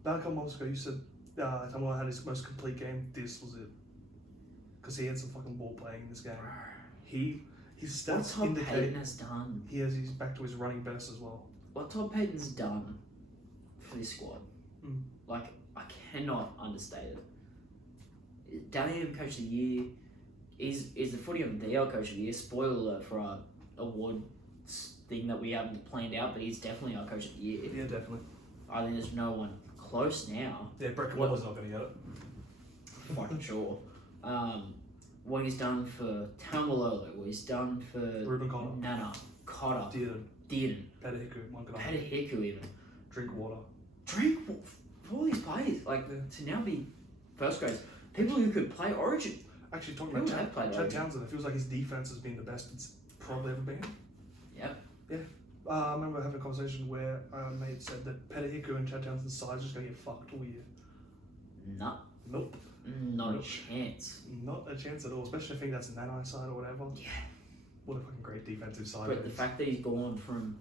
About a couple months ago, you said Tomola had his most complete game. This was it. Because he had some fucking ball playing in this game. His What stats Todd indicate Payton has done. he's back to his running best as well. What Todd Payton's done for this squad, like, I cannot understate it. Dally M Coach of the Year is the Footy on the DL Coach of the Year. Spoiler alert for our award thing that we haven't planned out, but he's definitely our Coach of the Year. Yeah, definitely. I think there's no one close now. Yeah, Brett Kamala's not going to get it. Fucking sure. What he's done for Tamalolo, what he's done for Ruben Cotter. Nana, Cotter, Dearden. Peter Petahiku, one could Hiku even. drink water. Drink for all these players, to now be first grades. People who could play Origin. Actually, talking Who about have played Chad Origin? Townsend, it feels like his defense has been the best it's probably ever been. Yep. Yeah. I remember having a conversation where a mate said that Petahiku and Chad Townsend's sides just going to get fucked all year. Nah. Nope. Not Nope. a chance. Not a chance at all, especially if I think that's Nanai side or whatever. Yeah. What a fucking great defensive side. But it the is. fact that he's gone from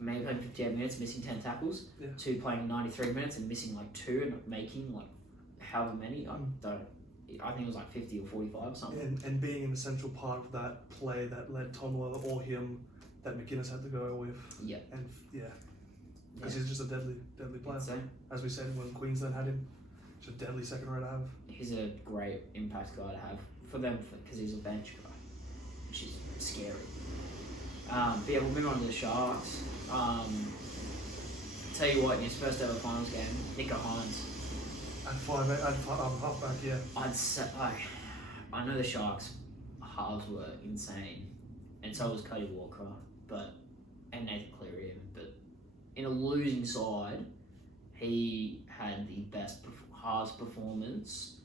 maybe playing 58 minutes, missing 10 tackles, to playing 93 minutes and missing 2 and making however many, I think it was 50 or 45 or something. And being an essential part of that play that led Tomola or him that McInnes had to go with. Yeah. And because he's just a deadly player. Insane. As we said when Queensland had him, just a deadly second row to have. He's a great impact guy to have for them because he's a bench guy, which is scary. But yeah, we'll move on to the Sharks. Tell you what, in his first ever finals game, Nico Hines. At halfback, yeah. I'd say, I know the Sharks' halves were insane, and so was Cody Walker, and Nathan Cleary even, but in a losing side, he had the highest performance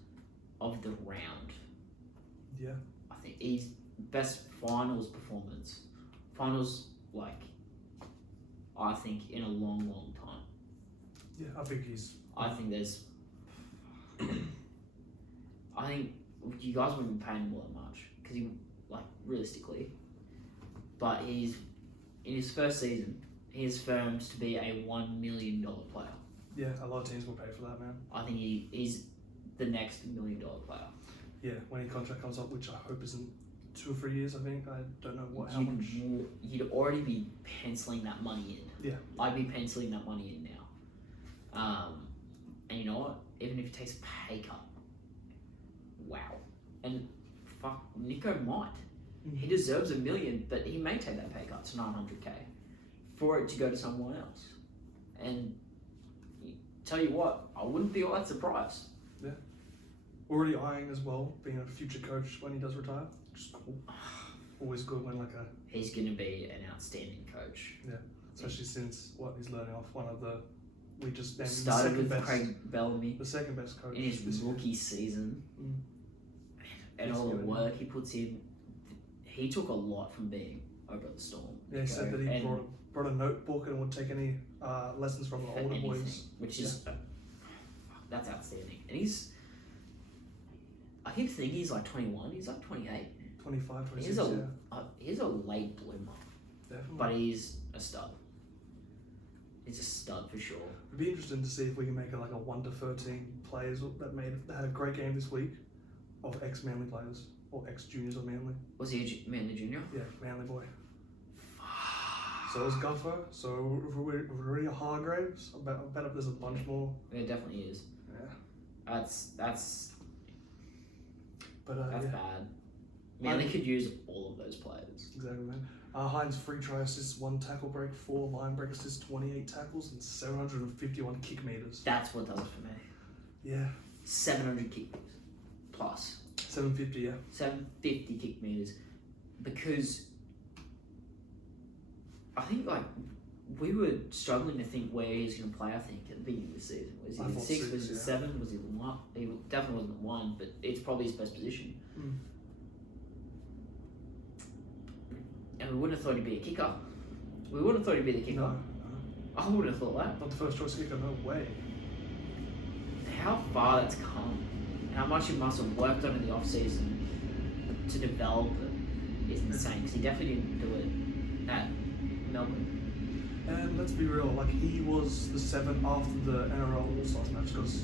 of the round. Yeah. I think he's best finals performance. Finals, like, I think in a long, long time. Yeah, I think he's. I think there's. I think you guys wouldn't pay him all that much because he, like, realistically, but he's in his first season. He is firmed to be a $1 million player. Yeah, a lot of teams will pay for that, man. I think he's the next $1 million player. Yeah, when his contract comes up, which I hope isn't 2 or 3 years. I think I don't know how much. You'd already be penciling that money in. Yeah. I'd be penciling that money in now. And you know what? Even if he takes a pay cut, wow. And fuck, Nico might. He deserves $1 million, but he may take that pay cut to $900K for it to go to someone else. And tell you what, I wouldn't be all that surprised. Yeah. Already eyeing as well being a future coach when he does retire. Which is cool. Always good when He's going to be an outstanding coach. Yeah. Especially since he's learning off one of the. We just named started the with best, Craig Bellamy. The second best coach in his rookie season. And all the work he puts in. He took a lot from being over at the Storm. Yeah, he said that he brought a notebook and would take any lessons from the older boys. Which is that's outstanding. And I keep thinking he's like 21. He's like 28. 25, 26, He's a late bloomer. Definitely. But he's a stud. He's a stud for sure. It'd be interesting to see if we can make a 1 to 13 players that had a great game this week of ex-Manly players or ex-juniors of Manly. Was he a Manly junior? Yeah, Manly boy. So it was Guffer. So Maria Hargraves. I bet if there's a bunch more. There definitely is. Yeah. That's yeah. bad. Manly could use all of those players. Exactly, man. Hines 3 try assists, 1 tackle break, 4 line break assists, 28 tackles, and 751 kick meters. That's what does it for me. Yeah. 700 kick meters plus. 750, yeah. 750 kick meters, because I think we were struggling to think where he's going to play. I think at the beginning of the season, was he in 6? Was he 7? Was he 1? He definitely wasn't 1, but it's probably his best position. And we wouldn't have thought he'd be a kicker. We wouldn't have thought he'd be the kicker. No. I wouldn't have thought that. Not the first choice kicker, no way. How far that's come, and how much he must have worked on in the off season to develop it is insane. Because he definitely didn't do it at Melbourne. And let's be real, he was the 7 after the NRL All-Stars match, because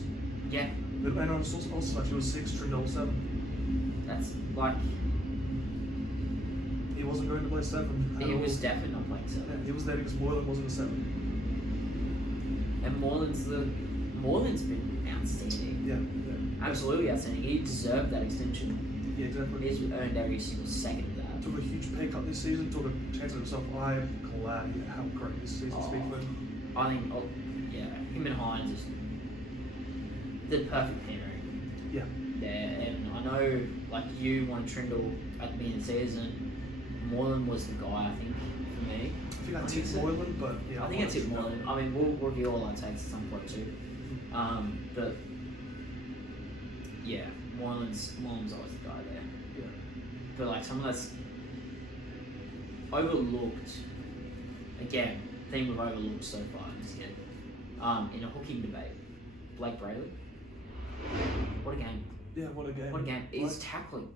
the NRL All-Stars match, he was 6, Trindle 7. That's he wasn't going to play 7. He was definitely not playing 7. Yeah, he was there because Moylan wasn't a 7. And Moylan's been outstanding. Yeah. Absolutely outstanding. He deserved that extension. Yeah, exactly. He's earned every single second of that. Took a huge pay cut this season, took a chance on himself. I'm glad how great this season's been for him. I think, him and Hines is the perfect pairing. Yeah. There, and I know, you wanted Trindle at the beginning of the season. Moylan was the guy, I think, for me. I think I tipped Moylan, but yeah. I think I tipped Moylan. I mean, we'll review all our takes at some point too. But yeah, Moylan's always the guy there. Yeah. But someone that's overlooked, again, theme of overlooked so far in this game, in a hooking debate, Blake Brayley. What a game. Yeah, what a game. What a game. He's tackling.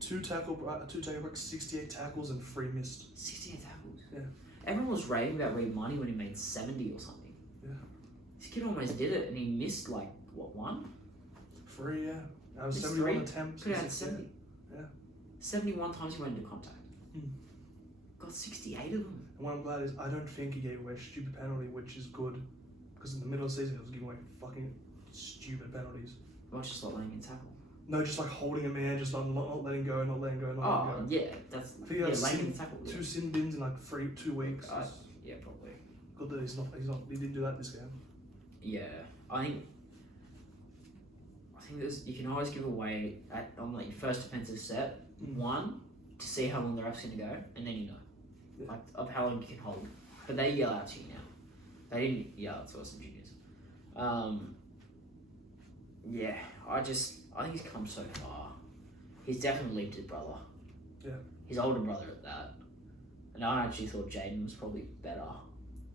2 tackle breaks, 68 tackles and 3 missed. 68 tackles. Yeah. Everyone was raving about Reid Money when he made 70 or something. Yeah. This kid almost did it, and he missed 1? 3, yeah. That was 71 attempts. Could have had 70. Yeah. 71 times he went into contact. Got 68 of them. And what I'm glad is I don't think he gave away a stupid penalty, which is good. Because in the middle of the season, he was giving away fucking stupid penalties. Well, it's just letting him tackle. No, just holding a man, just not letting go, not letting go, not letting go. Yeah, that's laying him tackle. 2 sin bins in 2 weeks. Yeah, probably. Good that he didn't do that this game. Yeah, I think you can always give away on your first defensive set, 1 to see how long the ref's gonna go, and then of how long you can hold. But they yell out to you now. They didn't. Yeah, it's awesome juniors. Yeah, I think he's come so far. He's definitely linked his brother. Yeah. His older brother at that. And I actually thought Jaden was probably better.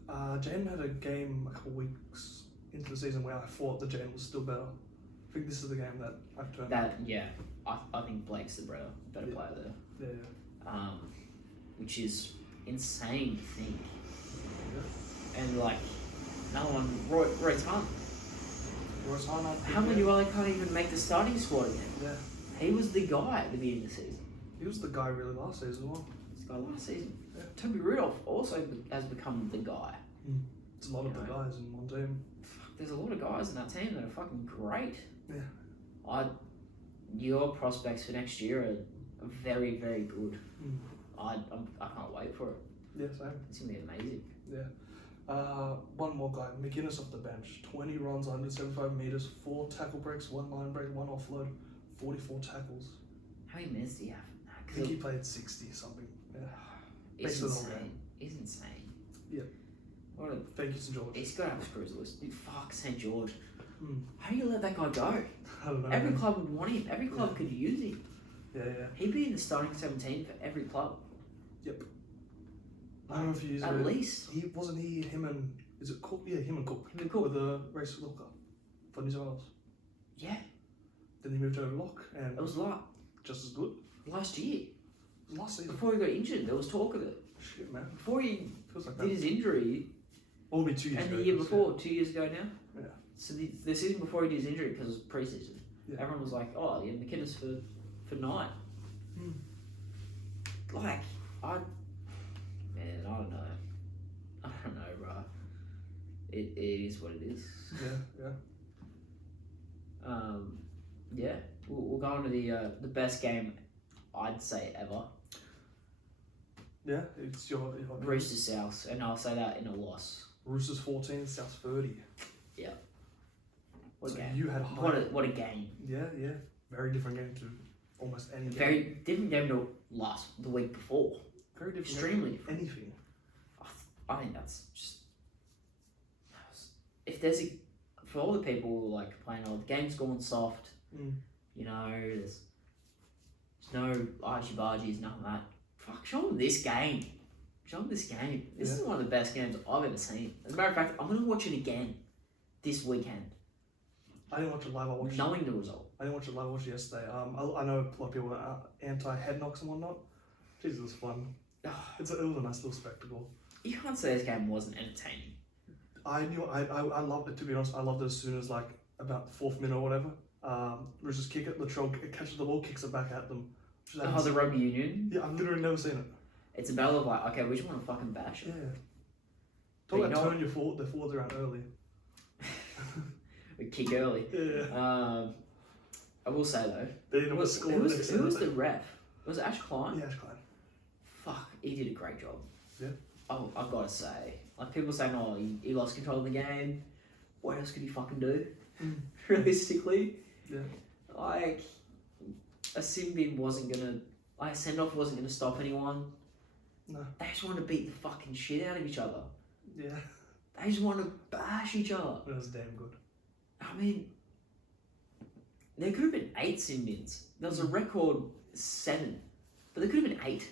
Jaden had a game a couple weeks into the season where I thought that Jaden was still better. I think this is the game that I've turned. I think Blake's the better player there. Yeah. Which is insane to think. Yeah. And like, another one, Royce Hunt. Royce Hunt. How many can't even make the starting squad again? Yeah. He was the guy at the beginning of the season. He was the guy really last season as well. This guy last season. Yeah. Toby Rudolph also has become the guy. It's a lot of the guys in one team. There's a lot of guys in that team that are fucking great. Yeah. Your prospects for next year are very, very good. I can't wait for it. Yeah, same. It's gonna be amazing. Yeah. One more guy, McInnes off the bench. 20 runs, 175 meters, 4 tackle breaks, 1 line break, 1 offload, 44 tackles. How many minutes do you have? I think he played 60 something. Yeah. It's insane. It's insane. Yeah. Thank you, St. George. He's got to have a screws list. Dude, fuck St. George. Mm. How do you let that guy go? I don't know. Every club would want him. Every club could use him. Yeah. He'd be in the starting 17 for every club. Yep. I don't know if you use at least. Him and is it Cook? Yeah, him and Cook. Him and Cook. With the race looker for New South Wales. Yeah. Then he moved over to Lock and it was like just as good. Last year. Last season. Before he got injured, there was talk of it. Shit, man. Before he feels like did his injury. Or maybe 2 years ago. And the year before, 2 years ago now. Yeah. So the season before he did his injury, because it was pre-season, everyone was like, "Oh, yeah, McInnes for 9." Like, I don't know. I don't know, bro. It is what it is. Yeah. We'll go on to the best game, I'd say, ever. Yeah, it's your Roosters South, and I'll say that in a loss. Roosters 14, South 30. Yeah. What a game. You had what a game. Yeah. Very different game to almost any game. Very different game to the week before. Very different. Extremely different. Anything. I think that's just... If there's for all the people like playing, the game's gone soft, you know, there's no argy-bargies, nothing like that. Fuck, show them this game. This is one of the best games I've ever seen. As a matter of fact, I'm going to watch it again this weekend. I didn't watch it live. I watched knowing the result. I didn't watch it live. I watched it yesterday. I know a lot of people are anti-head knocks and whatnot. Jesus, it was fun. It was a nice little spectacle. You can't say this game wasn't entertaining. I loved it, to be honest. I loved it as soon as about the 4th minute or whatever. Roosters kick it, Latrell catches the ball, kicks it back at them. The rugby union? Yeah, I've literally never seen it. It's a battle of okay, we just want to fucking bash it. Yeah. Talk about turning the forwards around early. We kick early. Yeah. I will say though, who was the ref? Was it Ash Klein? Yeah, Ash Klein. Fuck, he did a great job. Yeah. Oh, I've got to say, people saying, "Oh, he lost control of the game." What else could he fucking do? Realistically, yeah. A sin bin wasn't gonna, a send off wasn't gonna stop anyone. No. They just wanted to beat the fucking shit out of each other. Yeah. They just wanted to bash each other. It was damn good. I mean, there could have been 8 sin bins. There was a record 7, but there could have been 8.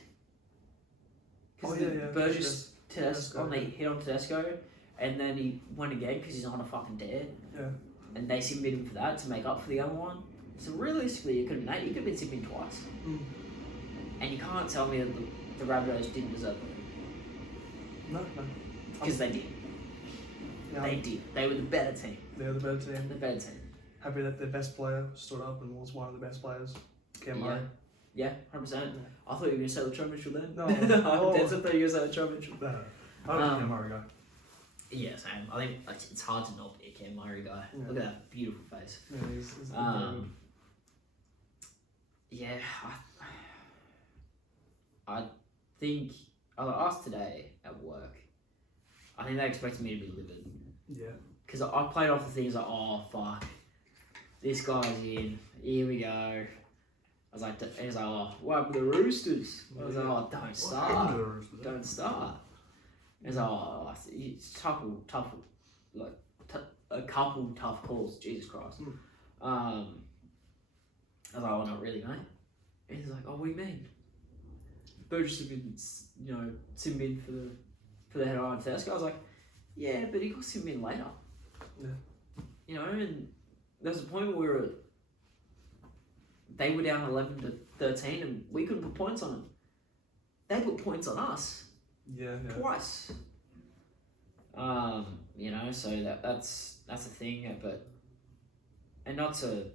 Because Burgess Tedesco, they hit on Tedesco, and then he won again because he's on a fucking dare. Yeah. And they sin bin him for that to make up for the other one. So realistically, it could have been 8. It could have been sin bin twice. And you can't tell me that the Rabbitohs didn't deserve it. No. Because they did. Yeah. They did. They were the better team. They were the better team. The better team. Happy that their best player stood up and was one of the best players. Cam Murray. Yeah, 100%. Yeah. I thought you were going to say Latrell Mitchell then. No. I thought you were going to say Latrell Mitchell. No. I like Cam Murray guy. Yeah, same. I think it's hard to not be a Cam Murray guy. Yeah. Look at that beautiful face. Yeah, he's yeah, I think I asked today at work. I think they expected me to be livid. Yeah. Because I played off the things like, oh fuck, this guy's in. Here we go. I was like, oh, what happened to the Roosters? I was like, oh, don't start. It's it's tough, like a couple tough calls. Jesus Christ. I was like, oh, not really, mate. And he's like, oh, what do you mean? Burgess had been, sim in for the header on Tedesco. I was like, yeah, but he got sim in later. Yeah. And there was a point where they were down 11-13 and we couldn't put points on them. They put points on us. Yeah. Twice. So that's the thing, and not to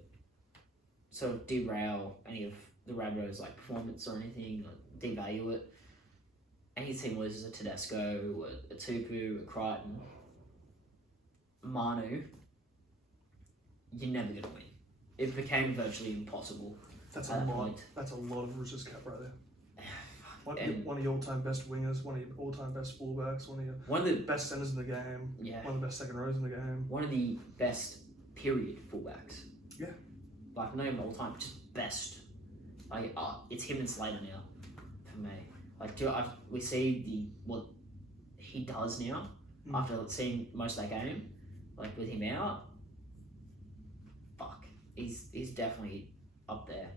sort of derail any of the Rabbitohs like performance or anything, like devalue it. Any team loses a Tedesco, a Tupu, a Crichton, Manu, you're never gonna win. It became virtually impossible. That's at a that lot. point. That's a lot of Roosters cap right there. One of your all-time best wingers, one of your all-time best fullbacks, one of the best centers in the game. Yeah. One of the best second rows in the game. One of the best period fullbacks. Yeah. Like not even all time, just best. Like it's him and Slater now, for me. Like we see what he does now after seeing most of that game, like with him out. Fuck, he's definitely up there.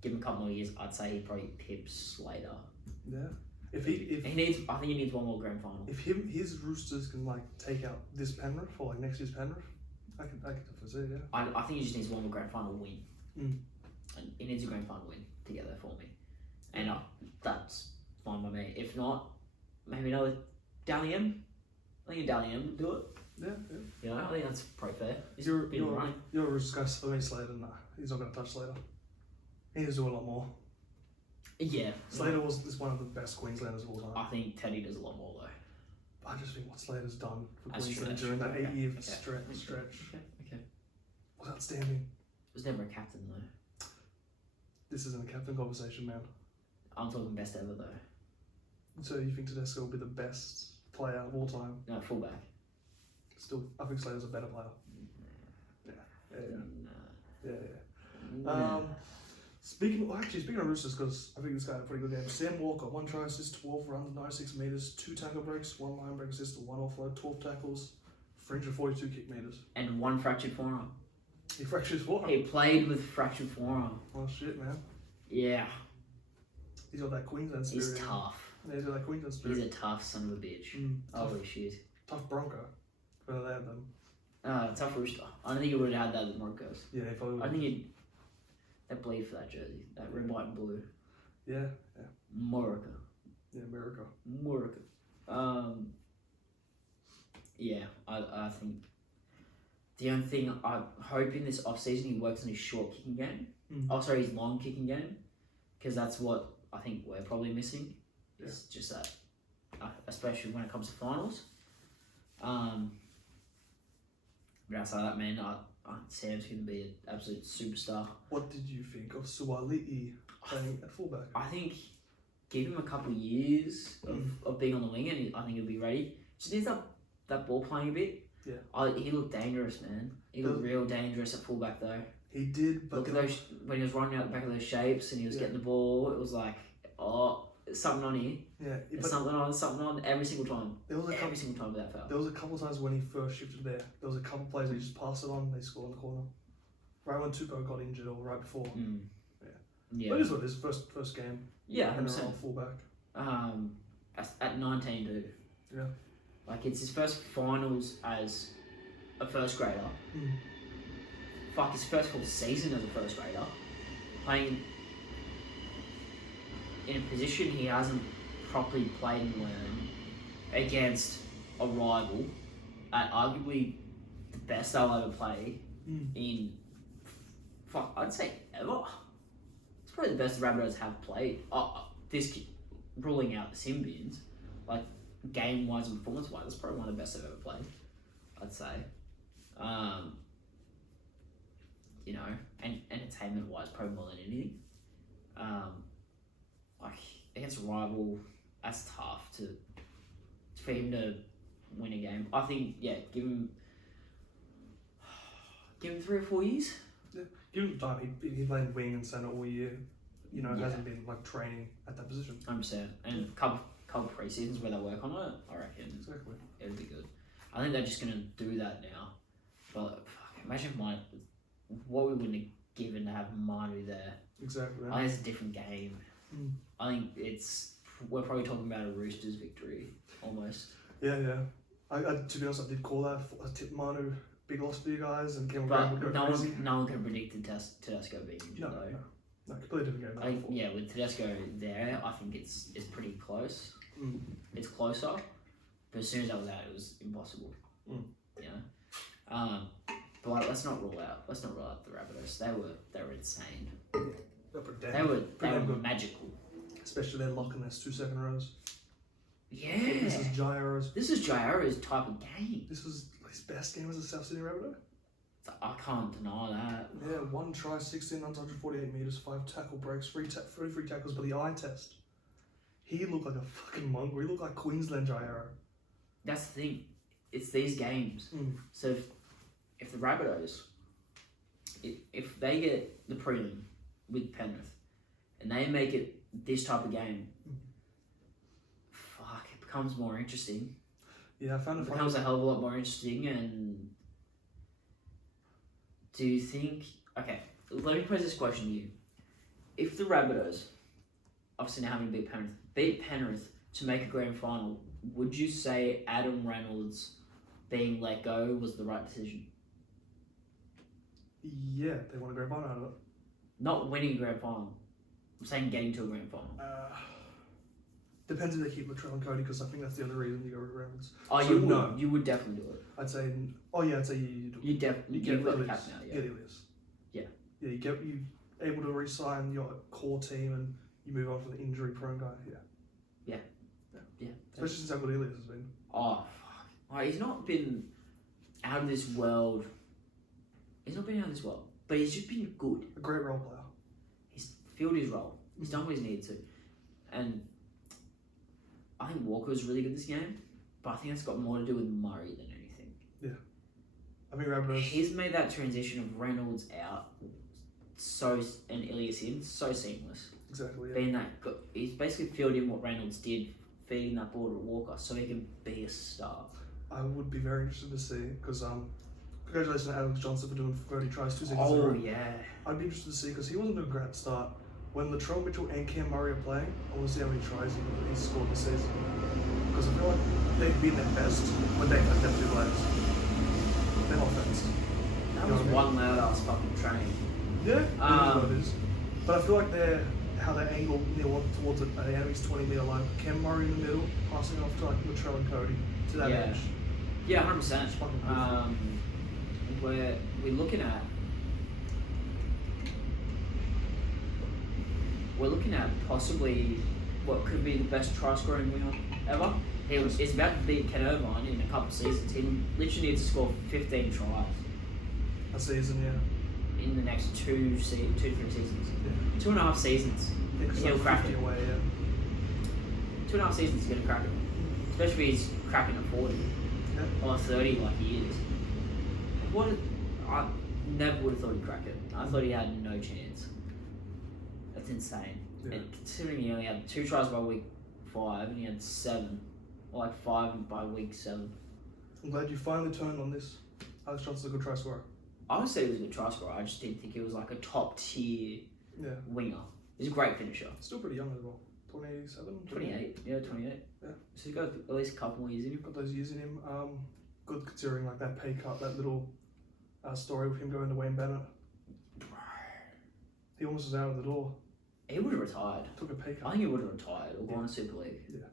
Give him a couple more years, I'd say he probably pips Slater. Yeah. If he needs, I think he needs one more grand final. If his Roosters can like take out this Penrith or like next year's Penrith, I can definitely see it. Yeah. I think he just needs one more grand final win. And he needs a grand final win to get there for me, and that's fine by me. If not, maybe another Dally M. I think a Dally M would do it. Yeah. I think that's probably fair. You're a Roosters guy, so me Slater. Nah, he's not going to touch Slater. He needs to do a lot more. Yeah. Slater is one of the best Queenslanders of all time. I think Teddy does a lot more though. I just think what Slater's done for That's Queensland true. during that 8-year stretch Okay. was outstanding. Was never a captain though. This isn't a captain conversation, man. I'm talking best ever though. So you think Tedesco will be the best player of all time? No, fullback. Still, I think Slater's a better player. Yeah. Speaking of Roosters, because I think this guy had a pretty good game. Sam Walker, 1 try assist, 12 runs, 96 metres, 2 tackle breaks, 1 line break assist, 1 offload, 12 tackles, 342 kick metres. And 1 fractured forearm. He fractured his forearm? He played with fractured forearm. Oh shit, man. Yeah. He's got that Queensland spirit. He's tough. Yeah, he's got that Queensland spirit. He's a tough son of a bitch. Holy shit. Tough Bronco. Better they have them. Tough Rooster. I don't think he would have had that with Broncos. Yeah, he probably would. I think they'd bleed for that jersey. That red, white and blue. Yeah. Morocco. Yeah, America. Yeah, I think the only thing I hope in this off-season he works on his short kicking game. His long kicking game. Because that's what I think we're probably missing. It's just that, especially when it comes to finals. But outside of that, man, Sam's going to be an absolute superstar. What did you think of Suali'i playing at fullback? I think give him a couple of years of being on the wing and I think he'll be ready. Just needs that ball playing a bit. Yeah. He looked dangerous, man. He looked real dangerous at fullback though. He did, but look at those when he was running out the back of those shapes and he was getting the ball. It was like, something on here. Yeah, something on every single time. Every single time with that foul. There was a couple of times when he first shifted there. There was a couple of plays where he just passed it on and they scored in the corner. Right when Tupo got injured or right before. Yeah. But it is what it is. First game. Yeah, and 100%. Fullback. At 19, dude. Yeah. Like it's his first finals as a first grader. Fuck, his first full season as a first grader. Playing in a position he hasn't properly played and learned against a rival at arguably the best they'll ever play in, I'd say ever. It's probably the best the Rabbitohs have played. Ruling out the sim bins, like game-wise and performance-wise, it's probably one of the best they've ever played, I'd say. And entertainment-wise, probably more than anything. Like against a rival, that's tough for him to win a game. I think, give him 3 or 4 years. Yeah, give him time. He played wing and centre all year. Hasn't been like training at that position. 100%. And a couple couple pre-seasons where they work on it, I reckon Exactly. it'll be good. I think they're just going to do that now. But fuck, imagine what we wouldn't have given to have Manu there. Exactly. I think it's a different game. Mm. I think we're probably talking about a Roosters victory, almost. Yeah. I to be honest, I did call that. I tipped Manu big loss for you guys, and Cameron But Graham would go crazy. no one can predict Tedesco being injured, though. No, completely different game. I think, yeah, with Tedesco there, I think it's pretty close. Mm. It's closer, but as soon as I was out, it was impossible. Mm. You know, but let's not rule out the Rabbitohs. They were insane. They were good. magical. Especially their lock in their 2 second rows. Yeah. This is Jairo's. This is Jairo's type of game. This was his best game as a South Sydney Rabbitoh. I can't deny that. Yeah, 1 try, 16 runs, 148 metres, 5 tackle breaks, 3 free tackles by the eye test. He looked like a fucking mongrel. He looked like Queensland Jairo. That's the thing. It's these games. Mm. So if the Rabbitohs, if they get the prelim with Penrith, and they make it this type of game, fuck, it becomes more interesting. Yeah, I found it becomes a hell of a lot more interesting. And do you think? Okay, let me pose this question to you: if the Rabbitohs, obviously now having beat Penrith to make a grand final, would you say Adam Reynolds being let go was the right decision? Yeah, they want a grand final out of it. Not winning a grand final. I'm saying getting to a grand final. Depends if they keep Latrell and Cody, because I think that's the other reason you go with Reynolds. Oh, so you would. no. You would definitely do it. I'd say. Oh yeah, I'd say you do. You definitely get got the Ilias. cap now. Yeah. Get Ilias. Yeah. Yeah, you able to re-sign your core team, and you move on from the injury-prone guy. Yeah. Especially since how good Ilias has been. Oh, fuck. Like, he's not been out of this world. He's not been out of this world, but he's just been good. A great role player. He's filled his role. He's done what he's needed to. And I think Walker was really good this game, but I think that's got more to do with Murray than anything. Yeah. I think Rabbitohs... He's made that transition of Reynolds out and Ilias in so seamless. Exactly, yeah. Being he's basically filled in what Reynolds did, feeding that ball to Walker so he can be a star. I would be very interested to see, because congratulations to Alex Johnson for doing 30 tries 2 seconds in a row. Yeah. I'd be interested to see, because he wasn't doing great at the start. When Latrell Mitchell and Cam Murray are playing, I want to see how many tries he's scored this season. Because I feel like they've been their best when they've had them 2 players. Their offense. That was one loud ass fucking train. Yeah, it is what it is. But I feel like how they angle Neil towards an enemy's 20 metre line. Cam Murray in the middle, passing off to like Latrell and Cody to that edge. Yeah, 100%. We're looking at possibly what could be the best try scoring winger ever. He's about to beat Ken Irvine in a couple of seasons. He literally needs to score 15 tries. A season, yeah. In the next 2, 3 seasons. Yeah. 2.5 seasons. He'll crack it. Away, yeah. 2.5 seasons he's going to crack it. Especially if he's cracking at 40. Yeah. Or 30 like he is. I never would have thought he'd crack it. I thought he had no chance. That's insane. Yeah. And considering he only had 2 tries by week 5 and he had 7. Or like 5 by week 7. I'm glad you finally turned on this. Alex Johnson's a good try scorer. I would say he was a good try scorer. I just didn't think he was like a top tier winger. He's a great finisher. Still pretty young as well. 27? 28. Yeah, 28. Yeah. So he's got at least a couple more years in him. Got those years in him. Good considering like that pay cut, that little story with him going to Wayne Bennett. He almost was out of the door. He would have retired. Took a pay cut. I think he would have retired or gone to Super League. Yeah.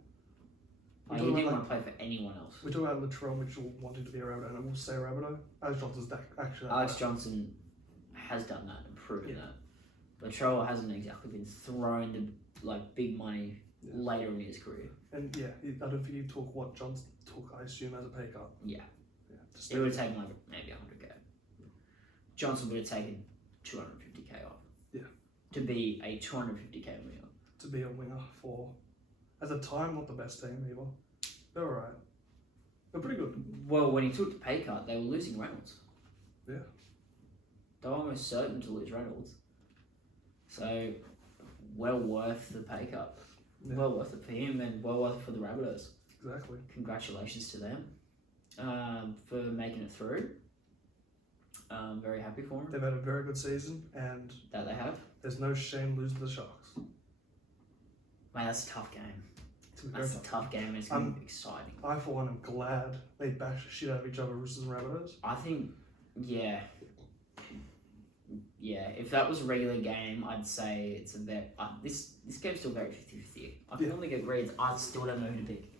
Like, he didn't want to play for anyone else. We talk about Latrell Mitchell wanting to be a Rabbitoh, and I will say Rabbitoh. Alex Johnson's actually. Alex Johnson has done that and proven that. Latrell hasn't exactly been thrown to like big money later in his career. And I don't think he took what Johnson took, I assume, as a pay cut. Yeah. Just it would have taken like maybe 100k. Johnson would have taken 250k off. Yeah. To be a 250k winger. To be a winger for, at the time, not the best team either. They're alright. They're pretty good. Well, when he took the pay cut, they were losing Reynolds. Yeah. They were almost certain to lose Reynolds. So, well worth the pay cut. Yeah. Well worth it for him and well worth it for the Rabbitohs. Exactly. Congratulations to them for making it through. Very happy for them. They've had a very good season, and That they have. there's no shame losing to the Sharks. Man, that's a tough game. It's gonna be That's very a tough game and it's going to be exciting. I, for one, am glad they bashed the shit out of each other, Roosters and Rabbitohs. I think, yeah. Yeah, if that was a regular game, I'd say it's a bit. This game's still very 50-50. I can only get reads. I still don't know who to pick.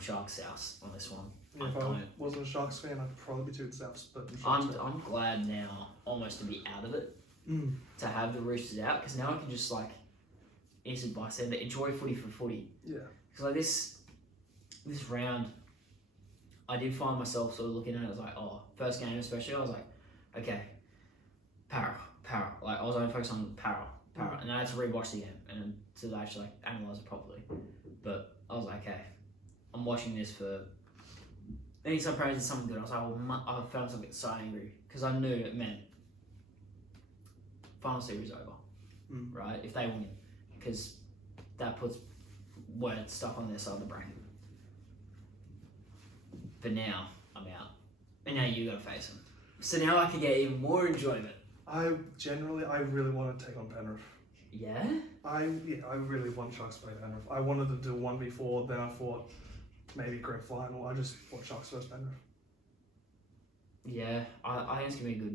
Sharks South on this one. Yeah, if I wasn't a Sharks fan, I'd probably be too Souths, but I'm glad now almost to be out of it. To have the Roosters out, because now I can just like innocent bystander enjoy footy for footy. Yeah. Because like this round, I did find myself sort of looking at it. I was like, oh, first game especially, I was like, okay, Para. Like I was only focused on Para, and then I had to rewatch the game and to actually like analyze it properly. But I was like, okay, I'm watching this for. Anytime Para did something good, I was like, well, I found myself getting so angry because I knew it meant final series over, right? If they win, because that puts word stuff on their side of the brain. But now I'm out, and now you got to face them. So now I can get even more enjoyment. I really want to take on Penrith. Yeah? I really want Sharks to play Penrith. I wanted to do one before, then I thought maybe grand final. I just thought Sharks versus Penrith. Yeah, I think it's gonna be a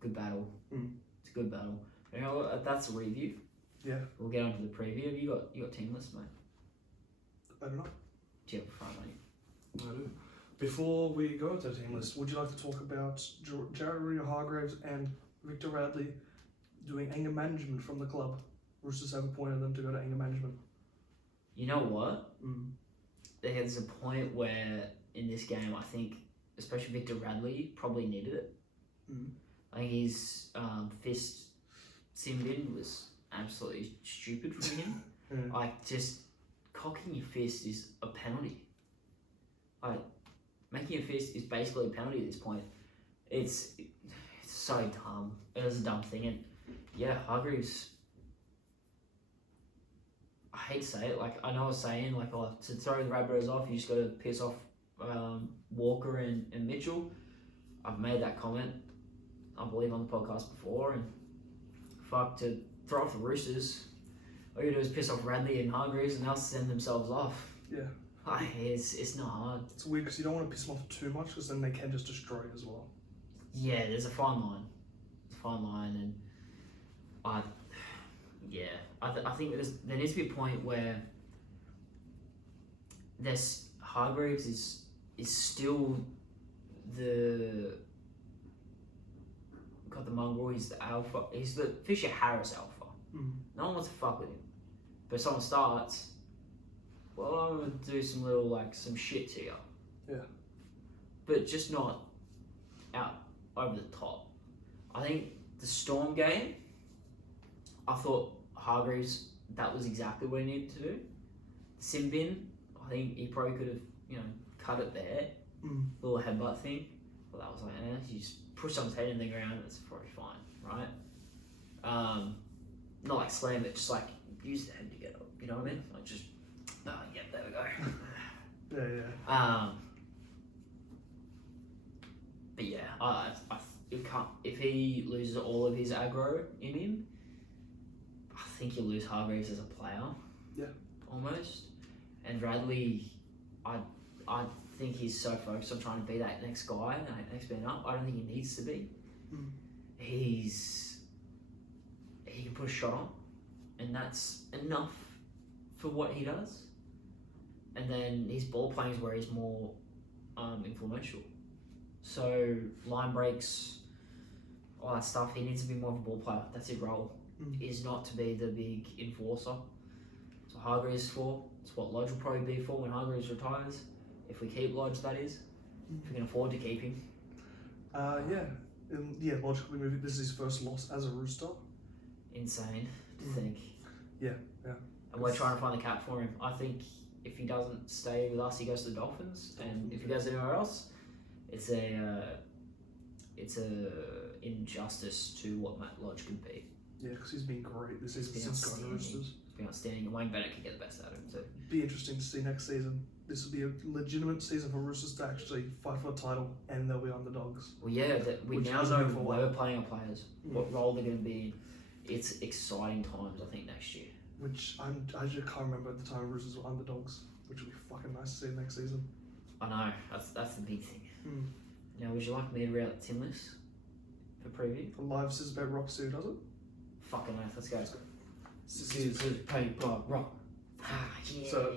good battle. It's a good battle. You know what? That's a review. Yeah. We'll get on to the preview. Have you got team list, mate? I don't know. Do you have a front, mate? I do. Before we go to the team list, would you like to talk about Jared Rio-Hargraves and Victor Radley doing anger management from the club? Roosters have appointed them to go to anger management. You know what? There's a point where in this game, I think, especially Victor Radley, probably needed it. I think his fist sin bin was absolutely stupid from him. Like, just cocking your fist is a penalty. Like, making a fist is basically a penalty at this point. It's so dumb. It was a dumb thing. And yeah, Hargreaves, I hate to say it, like I know I was saying, like, oh, to throw the Rabbitohs off, you just got to piss off Walker and Mitchell. I've made that comment, I believe, on the podcast before, and fuck, to throw off the Roosters, all you do is piss off Radley and Hargreaves and they'll send themselves off. Yeah. It's not hard. It's weird because you don't want to piss them off too much because then they can just destroy it as well. Yeah, there's a fine line. It's a fine line, and I think there needs to be a point where Hargreaves is still the mongrel. He's the alpha. He's the Fisher Harris alpha. No one wants to fuck with him, but if someone starts, well, I'm gonna do some shit to you. Yeah. But just not out over the top. I think the Storm game, I thought Hargreaves, that was exactly what he needed to do. The sin bin, I think he probably could have, cut it there. Little headbutt thing. But that was like, you just push someone's head in the ground, it's probably fine, right? Not like slam it, just like use the head to get up. You know what I mean? Like just, yeah, there we go. Yeah. But yeah, if he loses all of his aggro in him, I think you lose Hargreaves as a player. Yeah. Almost. And Radley, I think he's so focused on trying to be that next guy, that next man up. I don't think he needs to be. He can put a shot on, and that's enough for what he does. And then his ball playing is where he's more influential. So line breaks, all that stuff, he needs to be more of a ball player. That's his role, is not to be the big enforcer. So Hargreaves is for. It's what Lodge will probably be for when Hargreaves retires. If we keep Lodge, that is. If we can afford to keep him. Logically moving. This is his first loss as a Rooster. Insane to think. Yeah. And we're trying to find the cap for him. I think if he doesn't stay with us, he goes to the Dolphins. And if he goes anywhere else, it's a injustice to what Matt Lodge could be. Yeah, because he's been great this season been since going to outstanding. Roosters. It's been outstanding, and Wayne Bennett can get the best out of him too. Be interesting to see next season. This will be a legitimate season for Roosters to actually fight for the title, and they'll be underdogs. Well, yeah, we Which now hasn't know been for a where while. we're playing our players, what role they're going to be in. It's exciting times, I think, next year. Which I just can't remember at the time Roosters were underdogs, which will be fucking nice to see next season. I know, that's the big thing. Mm. Now, would you like me to read out the team list for preview? The live says about Rock Sue, does it? Fucking oath, let's go. Scissors. Scissors, paper, rock. Ah, yeah. So,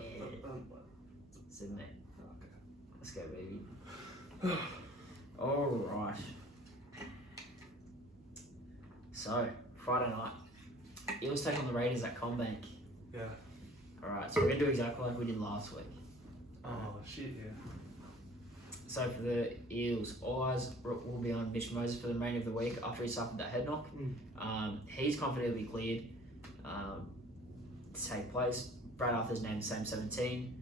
Said mate. okay. Let's go, baby. Alright. So, Friday night. Eels take on the Raiders at Combank. Yeah. Alright, so we're going to do exactly like we did last week. Oh, shit, yeah. So for the Eels, eyes will be on Mitch Moses for the remainder of the week after he suffered that head knock. He's confident he'll be cleared to take place. Brad Arthur's named the same 17,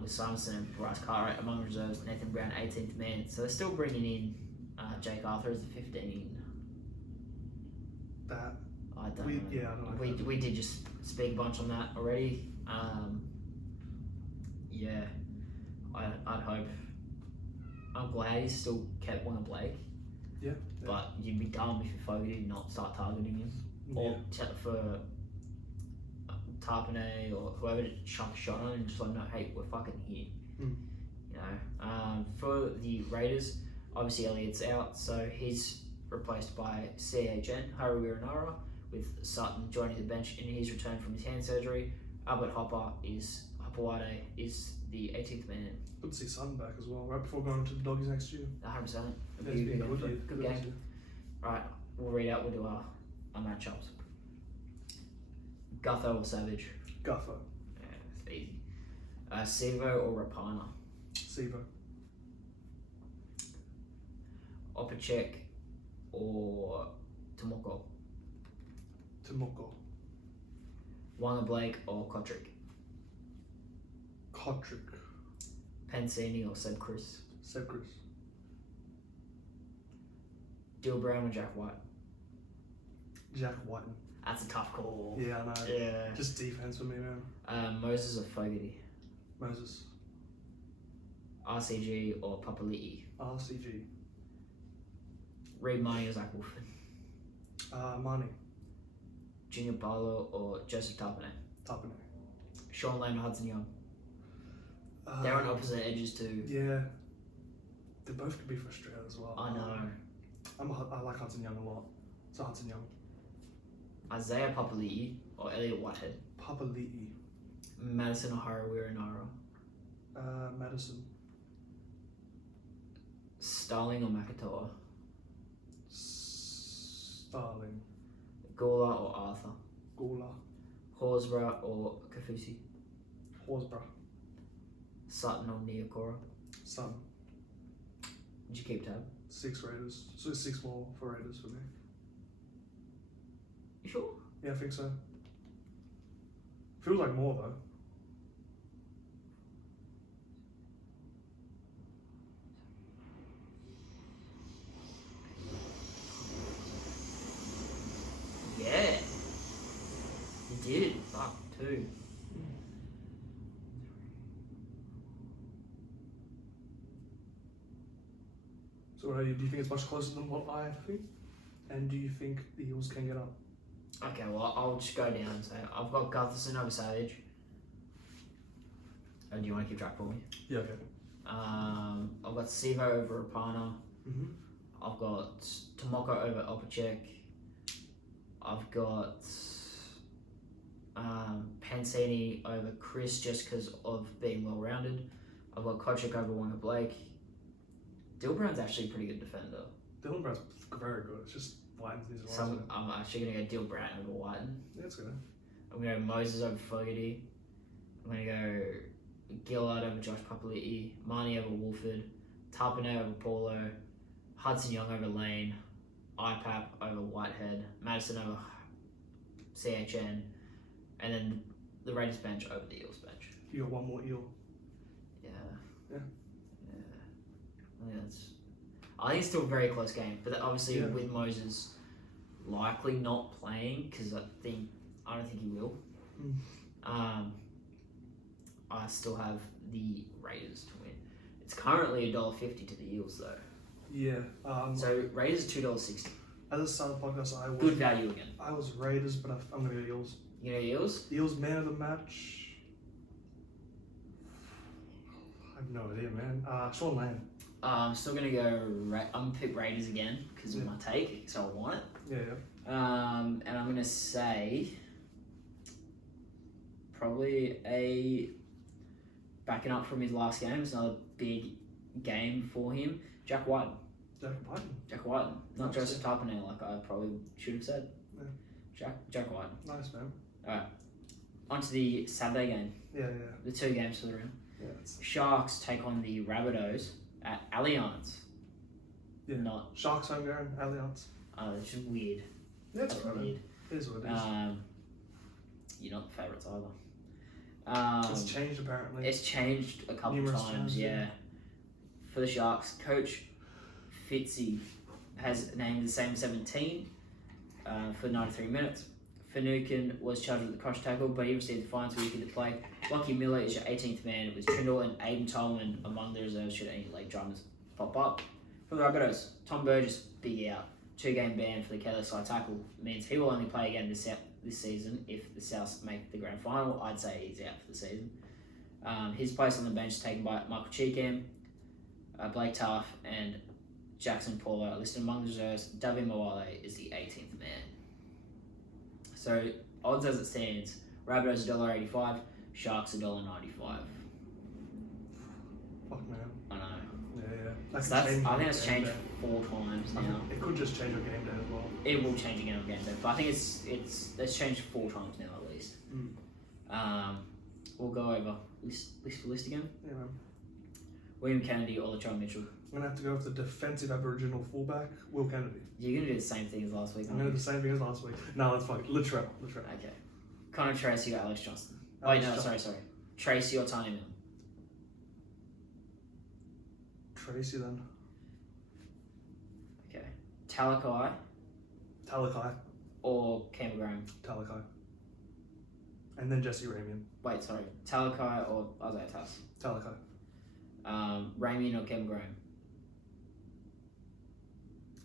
with Simonson and Bryce Cartwright among reserves, Nathan Brown 18th man. So they're still bringing in Jake Arthur as the 15. That. I don't We- know. yeah, I don't know. We did just speak a bunch on that already. Yeah, I'd hope. I'm glad he's still kept one of Blake. Yeah. But you'd be dumb if you Fogarty did not start targeting him. Or for Tarpanay or whoever to chuck a shot on and just like, no, hey, we're fucking here. Mm. You know. For the Raiders, obviously Elliott's out, so he's replaced by CHN, Haru Wiranara, with Sutton joining the bench in his return from his hand surgery. Albert Hopawade is the 18th man. Good to see Sutton back as well, right before going to the Doggies next year. 100%. Yeah, he's been good, yeah. Good game. Right, we'll read out, we'll do our matchups. Gutho or Savage? Gutho. Yeah, it's easy. Sevo or Rapana? Sevo. Opacek or Tomoko? Tomoko. Wanga Blake or Kotrick? Kotrick. Pansini or Seb Chris? Seb Chris. Dill Brown or Jack White? Jack Whiten. That's a tough call. Yeah, I know. Yeah. Just defense for me, man. Moses or Fogarty? Moses. RCG or Papali'i? RCG. Reed Marnie or Zach Wolfen? Marnie. Junior Barlow or Joseph Tarpanay? Tarpanay. Sean Lane or Hudson Young? They're on opposite edges too. Yeah. They both could be for Australia as well. I know. I like Hudson Young a lot. So Hudson Young. Isaiah Papali'i or Elliot Whitehead? Papali'i. Madison or Harawira-Naara? Madison. Starling or Makatoa? Starling. Gawler or Arthur? Gawler. Horsburgh or Kafusi? Horsburgh. Sutton or Neokora? Sun. Did you keep tab? 6 Raiders. So it's 6 more for Raiders for me. You sure? Yeah, I think so. Feels like more though. Yeah. You did. Fuck, 2. So do you think it's much closer than what I think? And do you think the Eagles can get up? Okay, well, I'll just go down and say I've got Gutherson over Savage. Oh, do you want to keep track for me? Yeah, okay. I've got Sevo over Rapana. Mm-hmm. I've got Tomoko over Opacek. I've got Pansini over Chris just because of being well rounded. I've got Kotrick over Wanga Blake. Dill Brown's actually a pretty good defender. Dylan Brown's very good. It's just Whiten's needs to rise So it. I'm actually going to go Dill Brown over Whiten. Yeah, it's good. I'm going to go Moses over Fogarty. I'm going to go Gillard over Josh Papali'i. Marnie over Wolford. Tarpanay over Paulo. Hudson Young over Lane. IPAP over Whitehead. Madison over CHN. And then the Raiders bench over the Eels bench. You got one more eel. Yeah. Yeah. I think it's still a very close game. But obviously Yeah. with Moses, likely not playing because I don't think he will. I still have the Raiders to win. It's currently $1.50 to the Eels though. Yeah. So Raiders $2.60. At the start of the podcast, I was Good value again. I was Raiders, but I'm gonna go Eels. You know Eels? Eels man of the match. I have no idea, man. Sean Lane. I'm still gonna go. I'm gonna pick Raiders again because of my take, so I want it. Yeah. And I'm gonna say probably a backing up from his last game. It's another big game for him. Jack Whiten. Jack Whiten. Not Nice, Joseph Tarpanel, like I probably should have said. Yeah. Jack Whiten. Nice, man. Alright. On to the Saturday game. Yeah. The 2 games for the round. Yeah. Sharks take on the Rabbitohs at Allianz. Yeah. Not. Sharks home ground, Allianz. It's just weird. Yeah, it's alright. Weird. It is what it is. You're not the favourites either. It's changed apparently. It's changed a couple Numerous times, yeah. For the Sharks, Coach Fitzy has named the same 17 for 93 minutes. Finucane was charged with the crush tackle, but he received the fine so he could play. Lockie Miller is your 18th man, with Trindle and Aiden Tolman among the reserves should any late drummers pop up. For the Rabbitohs, Tom Burgess, big out. 2-game ban for the careless side tackle means he will only play again this season if the Souths make the grand final. I'd say he's out for the season. His place on the bench is taken by Michael Cheekham, Blake Taff, and Jackson Paulo are listed among the reserves. Davi Moale is the 18th man. So, odds as it stands, Rabbitohs $1.85, Sharks $1.95. Fuck, man. I know. Yeah. So I think that's changed 4 times now. It could just change your game day as well. It will change again on game day, but I think it's changed 4 times now at least. We'll go over list for list again. Yeah, man. William Kennedy or Latrell Mitchell. I'm going to have to go with the defensive Aboriginal fullback, Will Kennedy. You're going to do the same thing as last week, I'm going to do the same thing as last week. No, that's fine. Latrell. Okay. Connor Tracy or Alex Johnston? Sorry. Tracy or Tiny Mill? Tracy then. Okay. Talakai or Cam Graham? Talakai. And then Jesse Ramian. Wait, sorry. Talakai or Isaiah Tass? Talakai. Ramian or Cam Graham?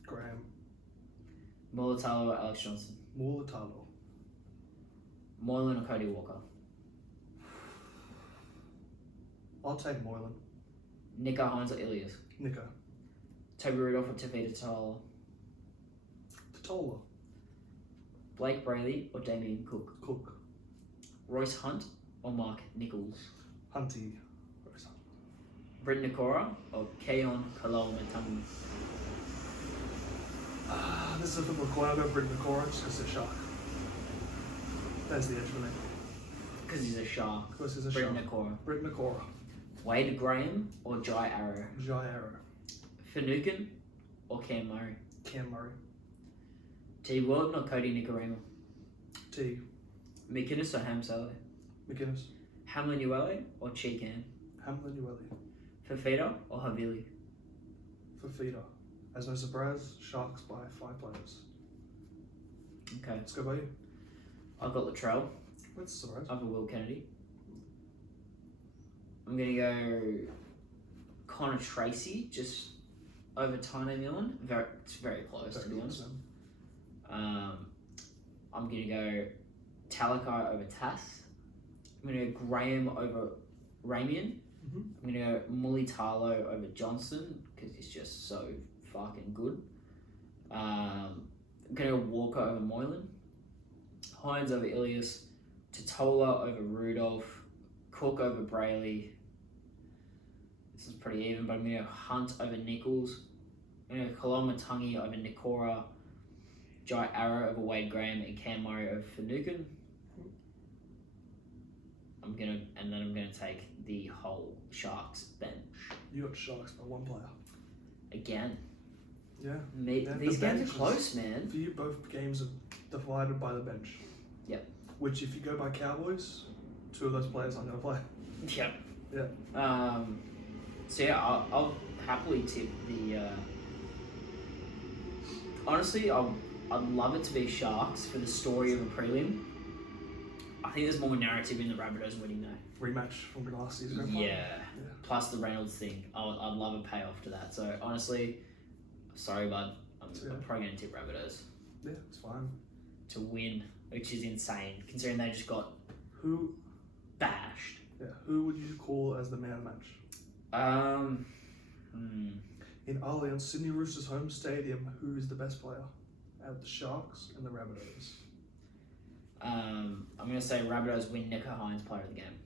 Graham. Mulatalo or Alex Johnson? Mulatalo. Moylan or Cody Walker? I'll take Moylan. Nico Hines or Ilias? Nico. Toby Rudolph or Tavita Totola? Totola. Blake Brayley or Damien Cook? Cook. Royce Hunt or Mark Nichols? Hunty. Britton Nakora or Keon Kalomatangi? This is a football coin. I'll go Britton Nakora just because he's a shark. That's the edge for me. Because he's a shark. Because he's a Britton shark. Nakora. Britton Nakora. Wade Graham or Jai Arrow? Jai Arrow. Finucane or Cam Murray? Cam Murray. T. Wilton or Cody Nicarima? T. McInnes or Ham Sally? McInnes. Hamlin Uele or Cheekham? Hamlin Uele. Fafita or Havili? Fafita. As no surprise, Sharks by 5 players. Okay. Let's go by you. I've got Latrell. That's a surprise. I've got Will Kennedy. I'm going to go Connor Tracy, just over Tiny Millen. It's very close, to be honest. I'm going to go Talakai over Tass. I'm going to go Graham over Ramian. I'm going to go Mulitalo over Johnson because he's just so fucking good. I'm going to go Walker over Moylan. Hines over Ilias. Totola over Rudolph. Cook over Brayley. This is pretty even, but I'm going to go Hunt over Nichols. I'm going to go Kalomatangi over Nikora. Jai Arrow over Wade Graham and Cam Murray over Finucane. I'm gonna take the whole Sharks bench. You got Sharks by 1 player. Again. Yeah. These games are close, man. For you, both games are divided by the bench. Yep. Which, if you go by Cowboys, 2 of those players aren't gonna play. Yep. Yeah. So yeah, I'll happily tip the. Honestly, I'd love it to be Sharks for the story of a prelim. I think there's more narrative in the Rabbitohs winning though. Rematch from last season. Grand Final. Yeah. Plus the Reynolds thing. I'd love a payoff to that. So honestly, sorry, bud. I'm probably going to tip Rabbitohs. Yeah, it's fine. To win, which is insane, considering they just got bashed. Yeah, who would you call as the man of the match? In Allianz, Sydney Roosters home stadium, who is the best player out of the Sharks and the Rabbitohs? I'm going to say Rabbitohs win Nico Hines player of the game.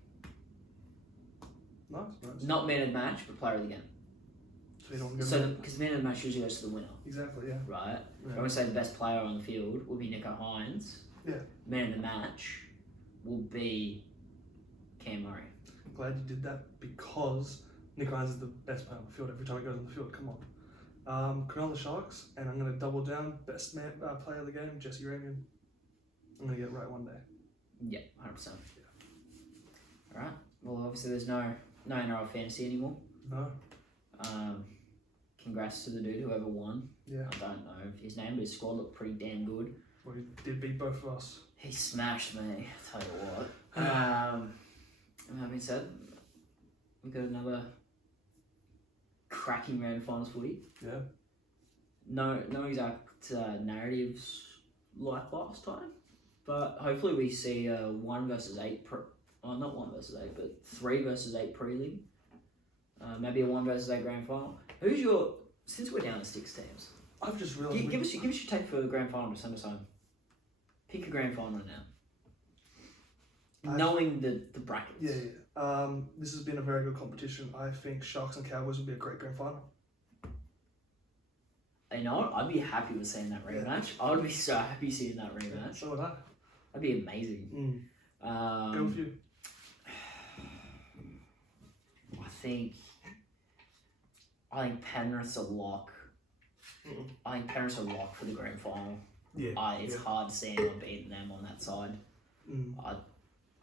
Nice. Not man of the match, but player of the game. So because man of the match usually goes to the winner. Exactly, yeah. Right? Yeah. I'm going to say the best player on the field will be Nico Hines. Yeah. Man of the match will be Cam Murray. I'm glad you did that because Nico Hines is the best player on the field every time he goes on the field. Come on. Cronulla Sharks, and I'm going to double down. Best player of the game, Jesse Ramian. I'm going to get it right one day. Yeah, 100%. Yeah. Alright. Well, obviously there's no NRL fantasy anymore. No. Congrats to the dude, whoever won. Yeah. I don't know his name, but his squad looked pretty damn good. Well, he did beat both of us. He smashed me, I'll tell you what. That being said, we've got another cracking round of finals footy. Yeah. No exact narratives like last time, but hopefully we see 1 versus 8, not 1 versus 8, but 3 versus 8 prelim. Maybe a 1 versus 8 grand final. Who's your, since we're down to 6 teams, I've just realised. give us your take for the grand final December time. Pick a grand final now. Knowing the brackets. Yeah. This has been a very good competition. I think Sharks and Cowboys would be a great grand final. You know what? I'd be happy with seeing that rematch. I would be so happy seeing that rematch. Yeah, so would I. That'd be amazing. Go with you. I think Penrith's a lock. I think Penrith's a lock for the grand final. Yeah. It's hard to see anyone beating them on that side.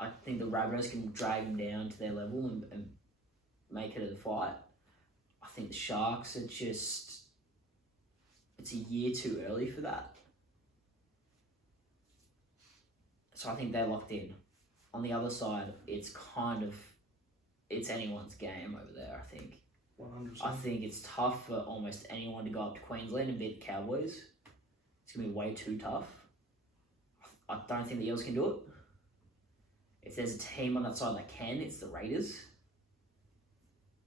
I think the Rabbitohs can drag them down to their level and make it a fight. I think the Sharks are just... It's a year too early for that. So I think they're locked in. On the other side, it's anyone's game over there, I think. 100%. I think it's tough for almost anyone to go up to Queensland and beat the Cowboys. It's going to be way too tough. I don't think the Eels can do it. If there's a team on that side that can, it's the Raiders.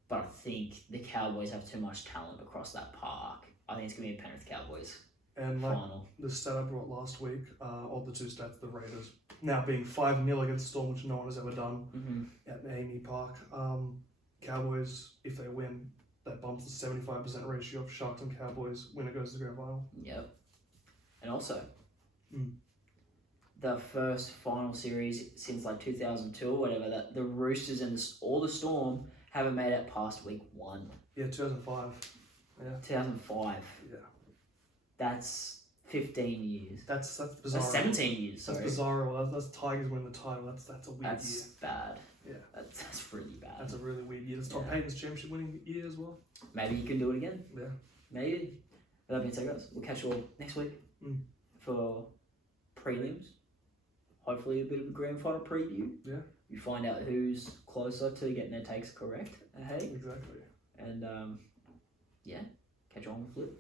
But I think the Cowboys have too much talent across that park. I think it's going to be a Penrith Cowboys and like final. The stat I brought last week, of the 2 stats, the Raiders now being 5-0 against Storm, which no one has ever done at Amy Park. Cowboys, if they win, that bumps the 75% ratio of Sharks and Cowboys when it goes to the grand final. Yep. And also, the first final series since like 2002 or whatever, that the Roosters and the Storm haven't made it past week 1. Yeah, 2005. Yeah. 2005. Yeah. That's 15 years. That's bizarre. That's 17 years, sorry. That's bizarre. Well, that's Tigers win the title. That's a weird year. That's bad. Yeah. That's really bad. That's a really weird year. It's Tom Payton's championship winning year as well. Maybe you can do it again. Yeah. Maybe. But that being said, guys, we'll catch you all next week for prelims. Hopefully a bit of a grand final preview. Yeah. You find out who's closer to getting their takes correct. Hey? Exactly. And, catch you on the flip.